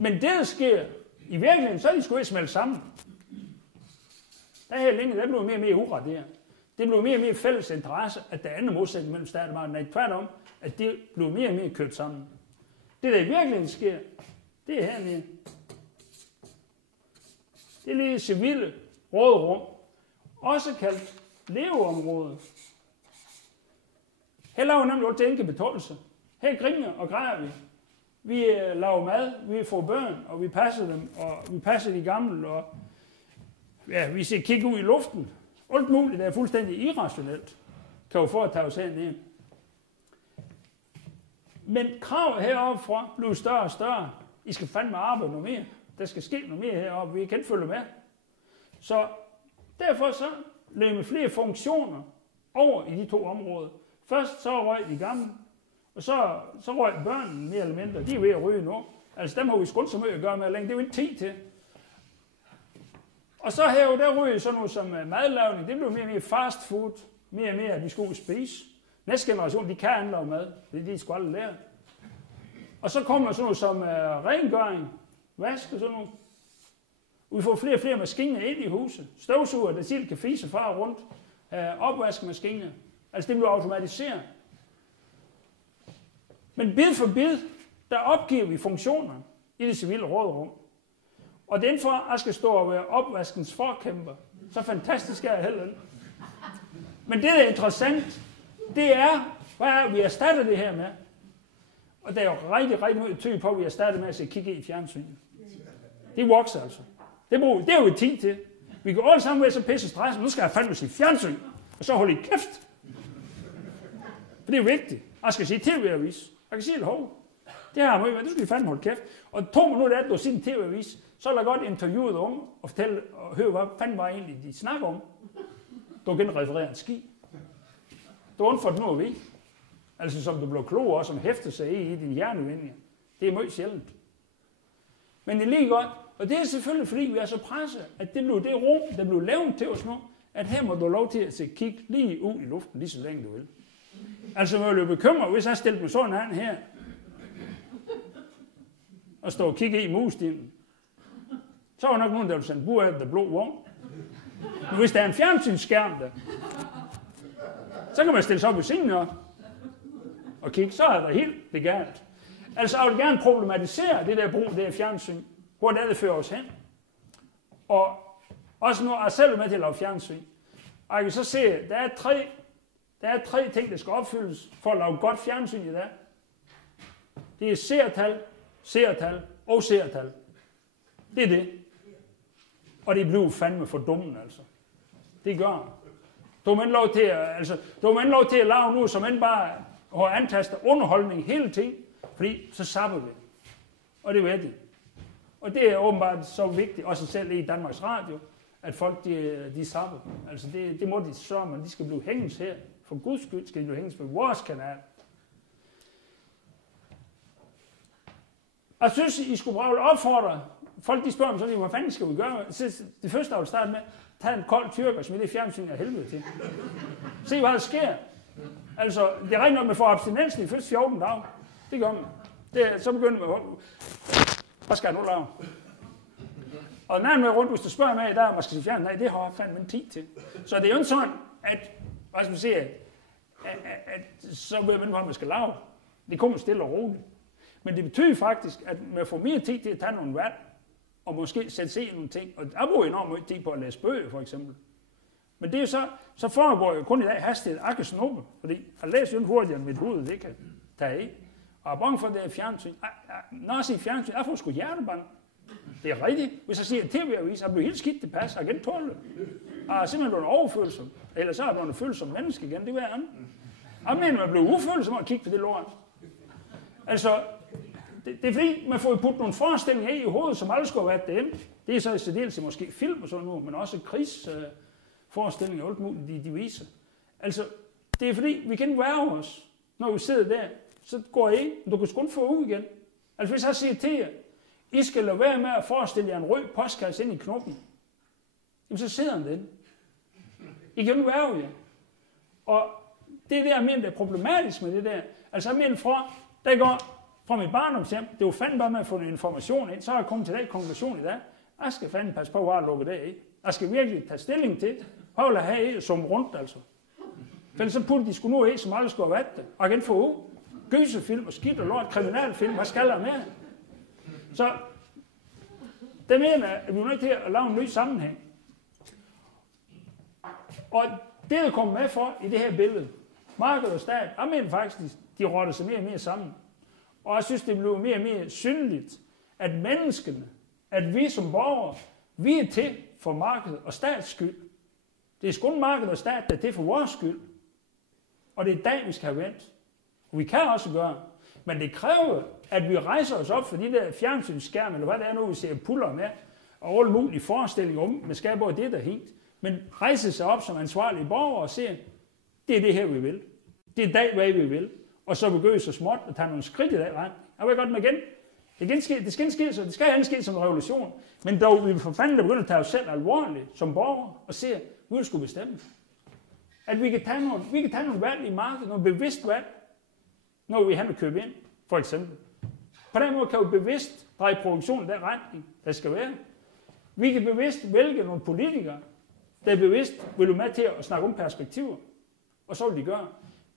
Men det, der sker i virkeligheden, så er de sgu ikke smeltet sammen. Der her længe, der blev mere og mere uret der. Det blev mere og mere fælles interesse, at der er anden modsætning mellem stat og marked. Nej, tværtom, at det blev mere og mere kørt sammen. Det, der i virkeligheden sker, det er hernede. Det er lige civile råderum, også kaldt leveområde. Her laver vi nemlig til enkelte betåelse. Her griner og græder vi. Vi laver mad, vi får børn, og vi passer dem, og vi passer de gamle, og ja, vi ser kigge ud i luften. Alt muligt, der er fuldstændig irrationelt, kan jo foretage os hernede. Men kravet heroppe fra bliver større og større. I skal fandme arbejde noget mere. Der skal ske noget mere heroppe. Vi kan ikke følge med. Så derfor så lægger vi flere funktioner over i de to områder. Først så røg de gamle, og så røg børnene mere eller mindre. De er ved at ryge nu. Altså dem har vi sgu så meget at gøre med længe. Det er jo ikke tid til. Og så herude, der ryger sådan noget som madlavning. Det bliver mere og mere fast food. Mere og mere, at vi skal ud og spise. Næste generation, de kan anlave mad. Det er de sgu aldrig lære. Og så kommer sådan noget som rengøring, vask og sådan noget. Vi får flere og flere maskiner ind i huset. Støvsuger, der selv kan fise fra og rundt. Opvaskemaskiner. Altså det bliver automatiseret. Men bid for bid, der opgiver vi funktionerne i det civile råderum. Og det er for, at jeg skal stå og være opvaskens forkæmper. Så fantastisk er jeg heller ikke. Men det, der er interessant, det er, hvad vi erstatter det her med. Og der er jo rigtig meget tøj på, at vi erstatter med at se kigge i fjernsynet. Det vokser altså. Det er jo et tid til. Vi kan alle sammen være så pisse stress, nu skal jeg fandme se fjernsyn, og så holde i kæft. For det er jo vigtigt. Jeg skal se tv-avis. Jeg kan sige det hov. Det her men det skal vi fandme holde kæft. Og 2 minutter efter, du har set en tv-avis, så vil jeg godt interviewe dig om, og fortælle og høre, hvad fanden var egentlig, de snakker om. Du kan referere en ski. Du har undført noget ved. Altså som du blev klog også, som hæfter sig i din hjernevinding. Det er meget sjældent. Men det er lige godt, og det er selvfølgelig fordi, vi er så presset, at det blev det rum, der blev lavet til os nu, at her må du lov til at kigge lige ud i luften, lige så længe du vil. Altså, jeg ville jo bekymre, hvis jeg stillede mig sådan en her, og stå og kigge i musstenen, så var nok nogen, der ville sende bur af den blå vogn. Men hvis der er en fjernsynsskærm der, så kan man stille sig op i sengen og kigge, så er der helt begært. Altså, jeg vil gerne problematisere det der brug, det der fjernsyn, hvor det fører os hen. Og også nu er jeg selv med til at lave fjernsyn. Og jeg kan så se, at der er tre ting, der skal opfyldes for at lave godt fjernsyn i dag. Det er seertal og seertal. Det er det. Og det bliver fandme for dumme, altså. Det gør. Du er lov til at lave noget, som end bare har antastet underholdning hele tiden, fordi så sapper vi. Og det ved de. Og det er åbenbart så vigtigt, også selv i Danmarks Radio, at folk de sapper. Altså det må de så, men de skal blive hænges her. For Guds skyld skal de blive hænges på vores kanal. Jeg synes, I skulle opfordre. Folk de spørger mig sådan, hvad fanden skal vi gøre? Det første, jeg vil starte med, tag en kold tyrker, smid det fjernsyn af helvede til. Se, hvad der sker. Altså, det er rigtig nok, at man får abstinensen i de første 14 dage. Det gør man. Så begynder man, hvad skal jeg nu lave? Og den anden med rundt, hvis du spørger mig i dag, om man skal se fjernsyn, nej, det har jeg fandme en tid til. Så det er jo ikke sådan, at, hvad skal man sige, at så ved man, hvad man skal lave. Det kommer stille og roligt. Men det betyder faktisk, at man får mere tid til at tage nogle valg, og måske sætte sig i nogle ting. Og jeg bruger enormt meget tid på at læse bøger, for eksempel. Men det er så foregår jo kun i dag hastighed. Jeg kan snuppe, fordi jeg læser jo hurtigere, end mit hoved det kan tage i. Og jeg er bange for, at det er fjernsyn. Når jeg siger fjernsyn, jeg får sgu hjertebank. Det er rigtigt. Hvis jeg siger tv-avis, jeg bliver helt skidt, det passer. Jeg kan ikke tåle det. Jeg er simpelthen blevet overfølsom. Eller så er jeg blevet følsom menneske igen. Det vil jeg andet. Jeg mener, man bliver ufølsom at kigge på det lort. Altså, det er fordi, man får puttet nogle forestillinger i hovedet, som aldrig skulle have været derinde. Det er så i særdeleshed måske film og sådan noget, men også krigsforestillinger og alt muligt, de viser. Altså, det er fordi, vi kan være os, når vi sidder der. Så går I, du kan sgu ikke få ud igen. Altså, hvis jeg siger til jer, I skal lade være med at forestille jer en rød postkasse ind i knoppen, jamen så sidder han den. I kan jo ikke være jer. Og det er det, jeg mener, der er problematisk med det der. Altså, jeg mener der går fra mit barndomshjem, det er jo fandme bare med at få en information ind, så er jeg kommet til den konklusion i dag. Jeg skal fandme passe på, hvor jeg lukker det af. Jeg skal virkelig tage stilling til, Prøv at have et som rundt, altså. For så putter de sgu nu som aldrig skulle have været det. Agent for U. Gøsefilm og skidt og lort, kriminalfilm, hvad skal der med? Så det mener jeg, at vi er nødt til at lave en ny sammenhæng. Og det er kommet med for i det her billede. Marked og stat, jeg mener faktisk, de rotter sig mere og mere sammen. Og jeg synes, det bliver mere og mere synligt, at menneskene, at vi som borgere, vi er til for marked og stats skyld. Det er kun marked og stat, der er til for vores skyld. Og det er dag, vi skal have vendt. Og vi kan også gøre. Men det kræver, at vi rejser os op for de der fjernsynsskærme, eller hvad det er nu, vi ser puller med, og alle mulige forestillinger om, med skaber og det der helt. Men rejse sig op som ansvarlige borgere og se, det er det her, vi vil. Det er dag, hvad vi vil. Og så begynde så småt at tage nogle skridt i den retning. Jeg ved godt, men igen, det skal ske som en revolution. Men dog vi for fanden begynde at tage os selv alvorligt som borgere og se, at vi vil skulle bestemme. At vi kan tage nogle valg i markedet, nogle bevidst valg, når vi handler købe ind, for eksempel. På den måde kan vi bevidst dreje produktionen i den retning, der skal være. Vi kan bevidst vælge nogle politikere, der bevidst vil med til at snakke om perspektiver. Og så vil de gøre.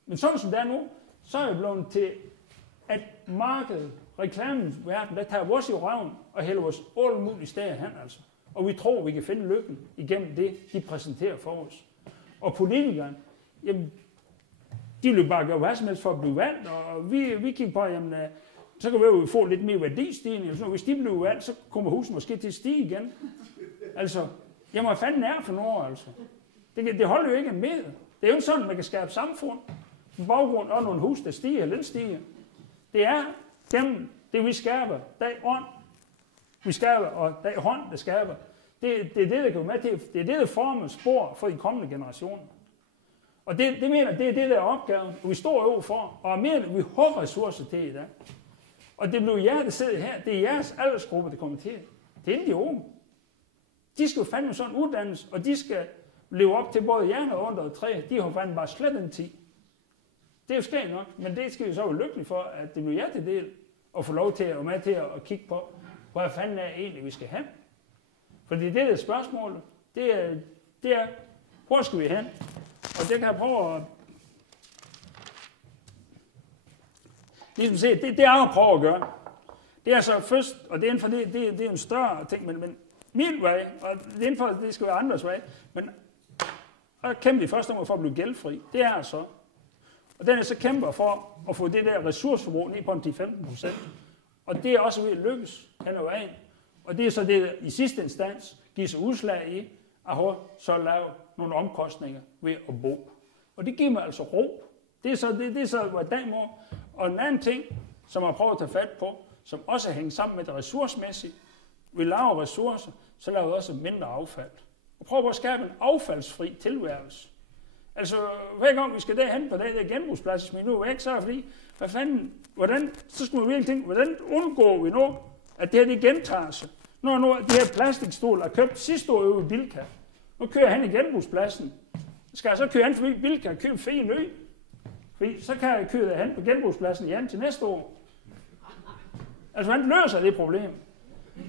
Men sådan som det er nu, så er jeg blevet til, at markedet, reklamens verden, der tager vores i røven og hælder vores alle mulige steder hen, altså. Og vi tror, vi kan finde lykken igennem det, de præsenterer for os. Og politikerne, jamen, de vil bare gøre hvad som helst for at blive valgt, og vi kigger på, jamen, så kan vi jo få lidt mere værdistigning. Hvis de bliver valgt, så kommer huset måske til at stige igen. Altså, jamen, hvad fanden er for noget, altså? Det holder jo ikke med. Det er jo sådan, man kan skabe samfund på baggrund af nogle hus, der stiger eller stiger. Det er gennem det, vi skaber. Der er ånd, vi skaber, og der er hånd, der skaber. Det er det, der går med til. Det er det, der former spor for de kommende generationer. Og det mener, det er det, der er opgaven, og vi står overfor, og mere, vi har ressourcer til i dag. Og det bliver jer, der sidder her, det er jeres aldersgruppe, der kommer til. Det er ikke de unge. De skal jo fandme sådan uddannelse, og de skal leve op til både hjerne og under og træ. De har fandme bare slet en 10. Det er jo skægt nok, men det skal vi så være lykkelige for, at det bliver jer til del, og få lov til at være med til at kigge på, hvad fanden er egentlig, vi skal have. Fordi det der spørgsmål, det er, hvor skal vi hen? Og det kan jeg prøve at... Ligesom se, det er at prøve at gøre. Det er så først, og det er inden for det er en større ting, men min vej, og det er inden for, det skal være andres vej, men at kæmpe i første omgang for at blive gældfri, det er så. Og den er så kæmper for at få det der ressourceforbrug ned på 10-15%. Og det er også ved at lykkes hen ad vejen. Og det er så det, der i sidste instans giver sig udslag i, at have så lave nogle omkostninger ved at bo. Og det giver mig altså ro. Det er så hvordan må. Og en anden ting, som jeg prøver at tage fat på, som også hænger sammen med det ressourcemæssige. Vi laver ressourcer, så laver vi også mindre affald. Og prøver at skabe en affaldsfri tilværelse. Altså, hver gang vi skal derhen på den der genbrugsplads, som vi nu er væk, så er det fordi, så skulle vi virkelig tænke, hvordan undgår vi nu, at det her det gentager sig? Når nu de her plastikstol er købt sidste år ude i Bilka, nu kører han i genbrugspladsen. Skal jeg så køre hen forbi Bilka og købe fri ny? Fordi så kan jeg køre derhen på genbrugspladsen igen til næste år. Altså, hvordan løser det problem?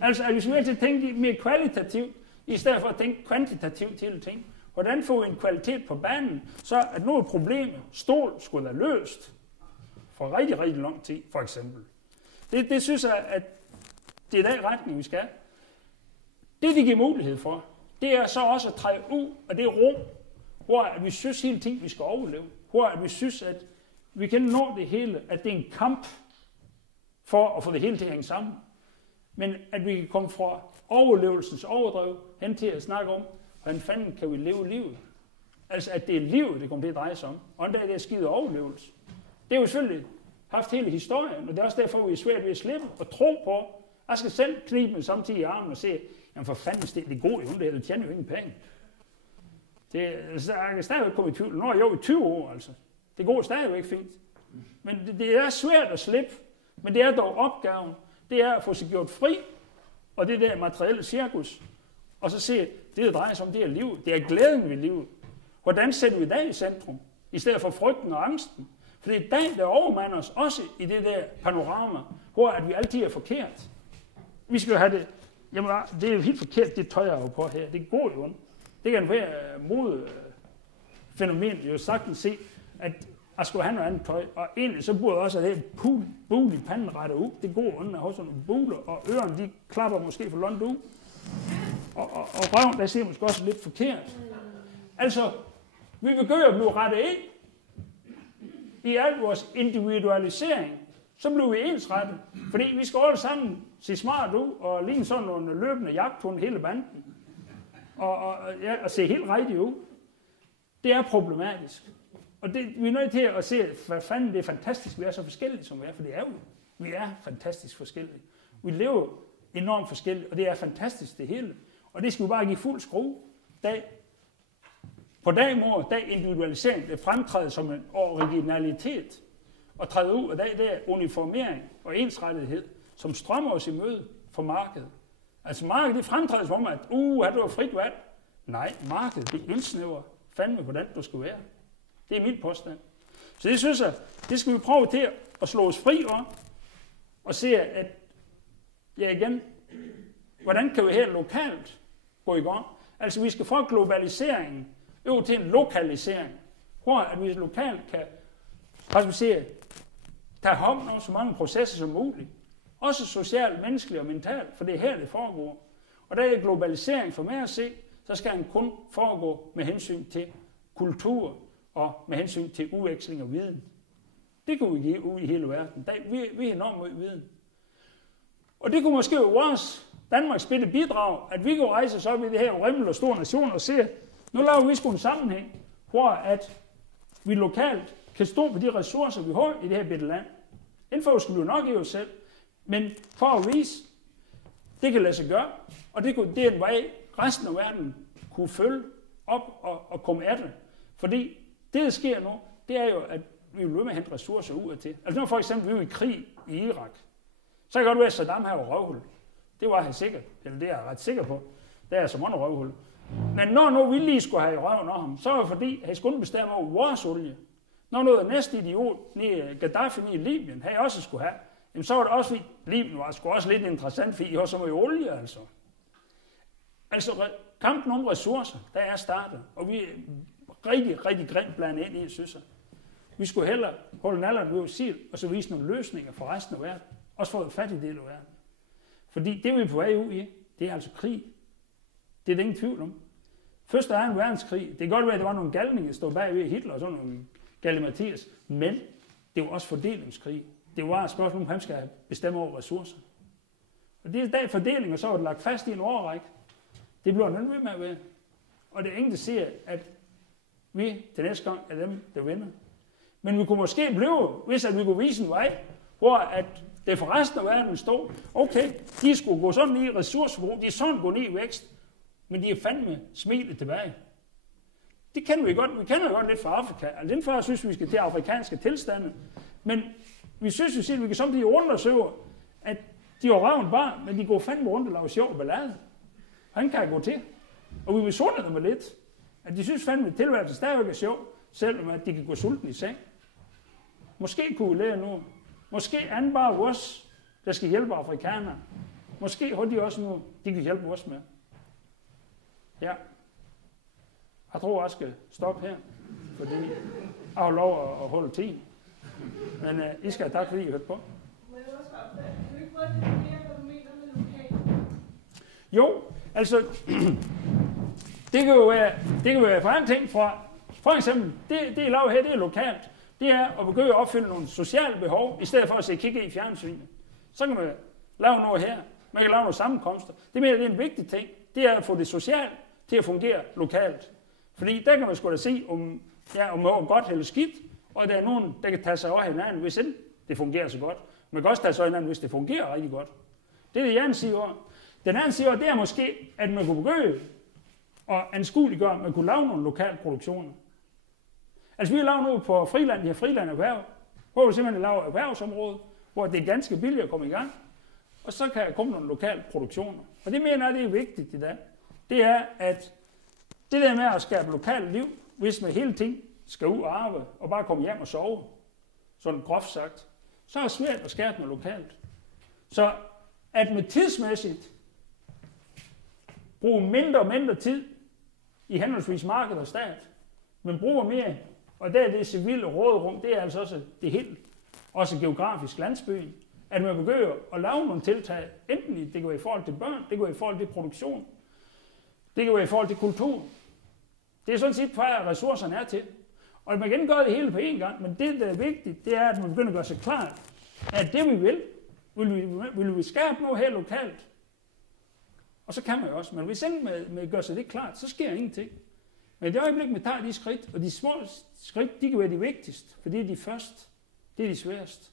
Altså, at vi skal virkelig tænke mere kvalitativt, i stedet for at tænke kvantitativt til ting. Hvordan får vi en kvalitet på banen, så at nu er problemet, stål skulle være løst for rigtig, rigtig lang tid, for eksempel. Det synes jeg, at det er den retning, vi skal. Det, de giver mulighed for, det er så også at træde ud af det rum, hvor vi synes hele tiden, vi skal overleve. Hvor vi synes, at vi kan nå det hele, at det er en kamp for at få det hele til at hænge sammen. Men at vi kan komme fra overlevelsens overdrev hen til at snakke om, hvordan fanden kan vi leve livet? Altså, at det er livet, det kommer til at dreje sig om. Og en dag, det er skide overlevelse. Det er jo selvfølgelig haft hele historien, og det er også derfor, vi er svært ved at slippe og tro på. Jeg skal selv knibe mig samtidig i armen og se, jamen for fanden, det er god i hun, det tjener jo ingen penge. Jeg kan stadigvæk komme i tvivl. Nå, jo, i 20 år, altså. Det går stadigvæk fint. Men det er svært at slippe. Men det er dog opgaven. Det er at få sig gjort fri, og det der materielle cirkus. Og så se, det der drejer sig om, det er livet. Det er glæden ved livet. Hvordan sætter vi dag i centrum, i stedet for frygten og angsten? For det er dag, der overmander os også i det der panorama, hvor at vi altid er forkert. Vi skal jo have det, jamen det er jo helt forkert, det tøj jeg jo på her. Det går jo ondt. Det kan være modefænomen jo sagtens se, at jeg skulle have noget andet tøj, og egentlig så burde også have det bule i panden rettet ud. Det går under hos sådan nogle buler, og ørerne de klapper måske for langt ud. Og røven, der ser måske også lidt forkert. Altså, vi begynder at blive rettet ind i al vores individualisering. Så bliver vi ensrettet, fordi vi skal alle sammen se smart ud, og ligne sådan nogle løbende jagthunde hele banden. Og se helt rigtigt ud. Det er problematisk. Og vi er nødt til at se, hvad fanden det er fantastisk, vi er så forskellige, som vi er, for det er jo. Vi er fantastisk forskellige. Vi lever enormt forskelligt, og det er fantastisk det hele. Og det skal vi bare give fuld skrue. På dag individualisering, det fremtræder som en originalitet, og træder ud af det er uniformering og ensrettighed, som strømmer os i møde for markedet. Altså markedet, det fremtræder som om, at har du frit valg? Nej, markedet, det indsnæver fandme, hvordan du skal være. Det er min påstand. Så det synes jeg, det skal vi prøve til at slå os fri om, og se, at, igen, hvordan kan vi her lokalt gå i gang? Altså vi skal få globaliseringen over til en lokalisering, hvor at vi lokalt kan, tage hånd om så mange processer som muligt. Også socialt, menneskeligt og mentalt, for det er her, det foregår. Og der er globalisering for mig at se, så skal den kun foregå med hensyn til kultur og med hensyn til udveksling af viden. Det kunne vi give ud i hele verden. Vi er enormt meget viden. Og det kunne måske være vores Danmarks bitte bidrag, at vi kunne rejse os op i det her rømmel og store nationer og se, nu laver vi sgu en sammenhæng, hvor at vi lokalt kan stå på de ressourcer, vi har i det her bitte land. Indenfor skulle vi jo nok i os selv, men for at vise, det kan lade sig gøre, og det er en vej, resten af verden kunne følge op og komme af det. Fordi det, der sker nu, det er jo, at vi vil med at hente ressourcer ud af til. Altså nu for eksempel, vi er i krig i Irak. Så kan det godt være, at Saddam her var røvhul. Det var jeg sikkert, eller det er jeg ret sikker på. Det er som under røvhul. Men når nu vi lige skulle have i røven af ham, så var det fordi, at han skulle bestemme over vores olie. Når noget næste idiot, Gaddafi i Libyen, havde også skulle have, jamen så var det også, Libyen var sgu også lidt interessant, fordi I har så meget olie, altså. Altså kampen om ressourcer, der er startet, og vi er rigtig, rigtig grimt blandet ind i, synes jeg. Vi skulle hellere holde nallerne ved sil, og så vise nogle løsninger for resten af verden. Også for en fattig del af verden. Fordi det, vi er på vej ud i, det er altså krig. Det er det ingen tvivl om. Første og anden verdenskrig, det kan godt være, at der var nogle galninger, der stod bag ved Hitler og sådan nogle galimatias, men det var også fordelingskrig. Det var et spørgsmål, om han skal bestemme over ressourcer. Og det er der fordeling, og så var det lagt fast i en årrække. Det bliver nødt ved med at være. Og det er ingen, der siger, at vi til næste gang er dem, der vinder. Men vi kunne måske blive, hvis at vi kunne vise en vej, hvor at det for resten af verden stod, okay, de skulle gå sådan i ressourcebrug, de er sådan gå ned i vækst, men de er fandme smilet tilbage. Det kender vi godt. Vi kender jo godt lidt fra Afrika. Altså indenfor synes vi skal til afrikanske tilstande. Men vi synes jo, at vi kan samtidig undre os over, at de har røven bare, men de går fandme rundt og laver sjov ballade. Han kan gå til. Og vi vil sunde dem lidt. At de synes fandme, at tilværelsen stadigvæk er sjov, selvom at de kan gå sulten i seng. Måske kunne vi lære nu. Måske er det bare os, der skal hjælpe afrikanere. Måske har de også noget, de kan hjælpe os med. Ja. Jeg tror, jeg skal stoppe her, fordi jeg har lov at holde tiden. Men I skal have tak, fordi I hørte på. Jo, altså, det kan jo være for andre ting fra. For eksempel, det I laver her, det er lokalt. Det er at begynde at opfylde nogle sociale behov, i stedet for at kigge i fjernsynet. Så kan man lave noget her. Man kan lave nogle sammenkomster. Det mener, det er en vigtig ting. Det er at få det socialt til at fungere lokalt. Fordi der kan man sgu da se, om det er godt eller skidt, og der er nogen, der kan tage sig over hinanden, hvis det fungerer så godt. Man kan også tage sig over hinanden, hvis det fungerer rigtig godt. Det er det, jeg siger. Den anden siger, det er måske, at man kunne begynde at anskueliggøre, at man kunne lave nogle lokale produktioner. Altså vi har lavet noget på Friland, de her Friland Erhverv, hvor vi simpelthen laver erhvervsområde, hvor det er ganske billigt at komme i gang, og så kan der komme nogle lokale produktioner. Og det mener jeg, det er vigtigt i dag. Det er, at det der med at skabe lokalt liv, hvis man hele tiden skal ud og arbejde, og bare komme hjem og sove, sådan groft sagt, så er det svært at skabe noget lokalt. Så at med tidsmæssigt bruge mindre og mindre tid i henholdsvis marked og stat, men bruger mere, og der er det civile råderum, det er altså også det helt, også geografisk landsbyen, at man begynder at lave nogle tiltag, enten det kan være i forhold til børn, det kan være i forhold til produktion, det kan være i forhold til kultur. Det er sådan set, hvad ressourcerne er til. Og man kan ikke gøre det hele på én gang, men det, der er vigtigt, det er, at man begynder at gøre sig klart, at det vi vil vi skabe noget her lokalt. Og så kan man jo også, men hvis ikke man gør sig det klart, så sker ingenting. Men i det øjeblik, man tager de skridt, og de små skridt, de kan være de vigtigste, for det er de første, det er de sværeste.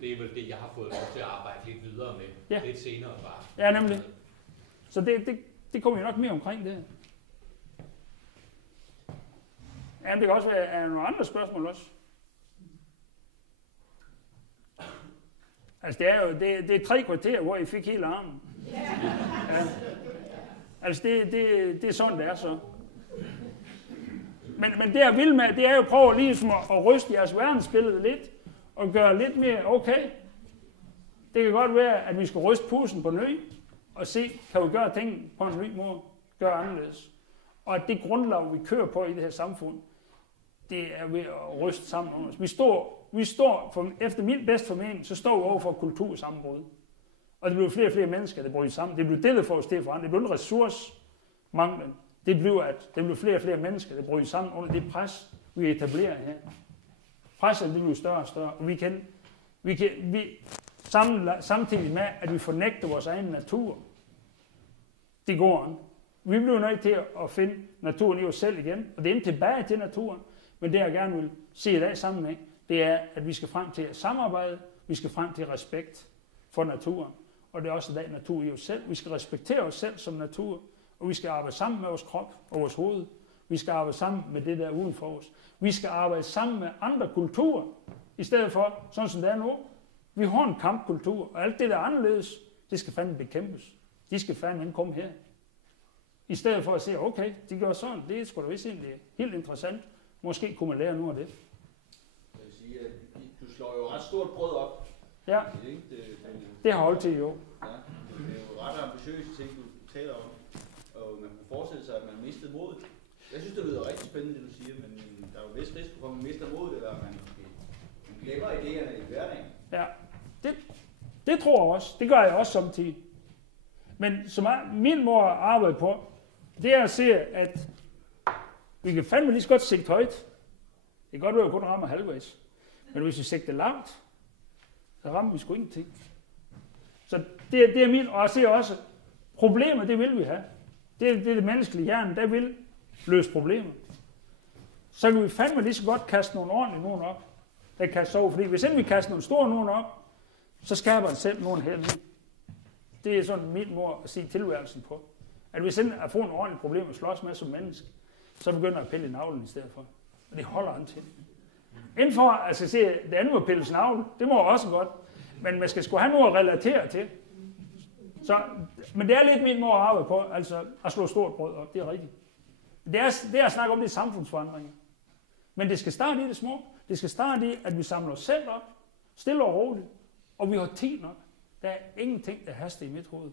Det er vel det, jeg har fået lov til at arbejde lidt videre med, lidt senere bare. Ja, nemlig. Så det kommer jo nok mere omkring det. Ja, det kan også være nogle andre spørgsmål også. Altså, det er 3 kvarter, hvor I fik hele armen. Ja. Altså, det er sådan, det er så. Men det jeg vil med, det er jo at prøve ligesom at ryste jeres verdensbillede lidt, og gøre lidt mere okay. Det kan godt være, at vi skal ryste pusen på ny, og se, kan vi gøre tingene på en ny måde, gøre anderledes. Og at det grundlag, vi kører på i det her samfund, det er ved at ryste sammen under os. Vi står efter min bedste formening, så står vi over for kultursammenbrud. Og det bliver flere og flere mennesker, der bryder sammen. Det bliver det, der får os til at forandre. Det bliver en ressourcemangel. Det bliver flere og flere mennesker, der bryder sammen under det pres, vi etablerer her. Presset det bliver større og større. Og vi samtidig med, at vi fornægter vores egen natur. Det går an. Vi bliver nødt til at finde naturen i os selv igen. Og det er ikke tilbage til naturen. Men det, jeg gerne vil se i dag sammenhæng, det er, at vi skal frem til at samarbejde. Vi skal frem til respekt for naturen. Og det er også i dag natur i os selv. Vi skal respektere os selv som natur. Og vi skal arbejde sammen med vores krop og vores hoved. Vi skal arbejde sammen med det, der er uden for os. Vi skal arbejde sammen med andre kulturer, i stedet for, sådan som det er nu. Vi har en kampkultur, og alt det, der er anderledes, det skal fandme bekæmpes. De skal fandme ikke komme her. I stedet for at sige, okay, de gør sådan, det er sgu da vist egentlig helt interessant. Måske kunne man lære noget af det. Jeg vil sige, at du slår jo ret stort brød op. Ja, det har holdt til jo. Ja, det er jo ret ambitiøse ting, du taler om. Og man kunne forestille sig, at man mistede modet. Jeg synes, det lyder rigtig spændende, det du siger, men der er jo vist risiko for, at man mister modet, eller man glemmer idéerne i hverdagen. Ja, det tror jeg også. Det gør jeg også samtidig. Men som min måde at arbejde på, det er at se, at vi kan fandme lige så godt sigte højt. Det kan godt være, at vi kun rammer halvvejs. Men hvis vi sigter langt, så rammer vi sgu ingenting. Så det er min, og jeg ser også, problemer, det vil vi have. Det er det menneskelige hjerne, der vil løse problemer. Så kan vi fandme lige så godt kaste nogle ordentlige nogen op, der kan sove. Fordi hvis ikke vi kaster nogle store nogen op, så skaber den selv nogen her. Det er sådan min måde at sige tilværelsen på. At hvis ikke at få en ordentlig problem at slås med som menneske, så begynder jeg at pille i navlen i stedet for. Og det holder han til. Indenfor at se det andet med pilles navlen, det må også godt. Men man skal sgu have noget at relatere til. Men det er lidt min måde at arbejde på, altså at slå stort brød op, det er rigtigt. Det er at snakke om det samfundsforandringer. Men det skal starte i det små. Det skal starte i, at vi samler os selv op, stille og roligt, og vi har tid nok. Der er ingenting, der haster i mit hoved.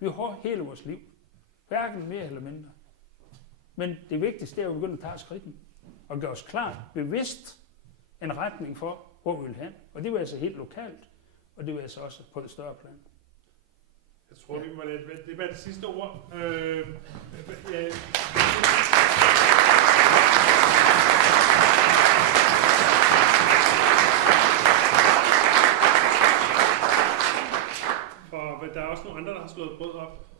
Vi har hele vores liv. Hverken mere eller mindre. Men det vigtigste er at begynde at tage skridten og gøre os klart, bevidst en retning for, hvor vi vil hen. Og det vil altså helt lokalt, og det vil altså også på det større plan. Jeg tror, det var det sidste ord. For der er også nogle andre, der har slået brød op.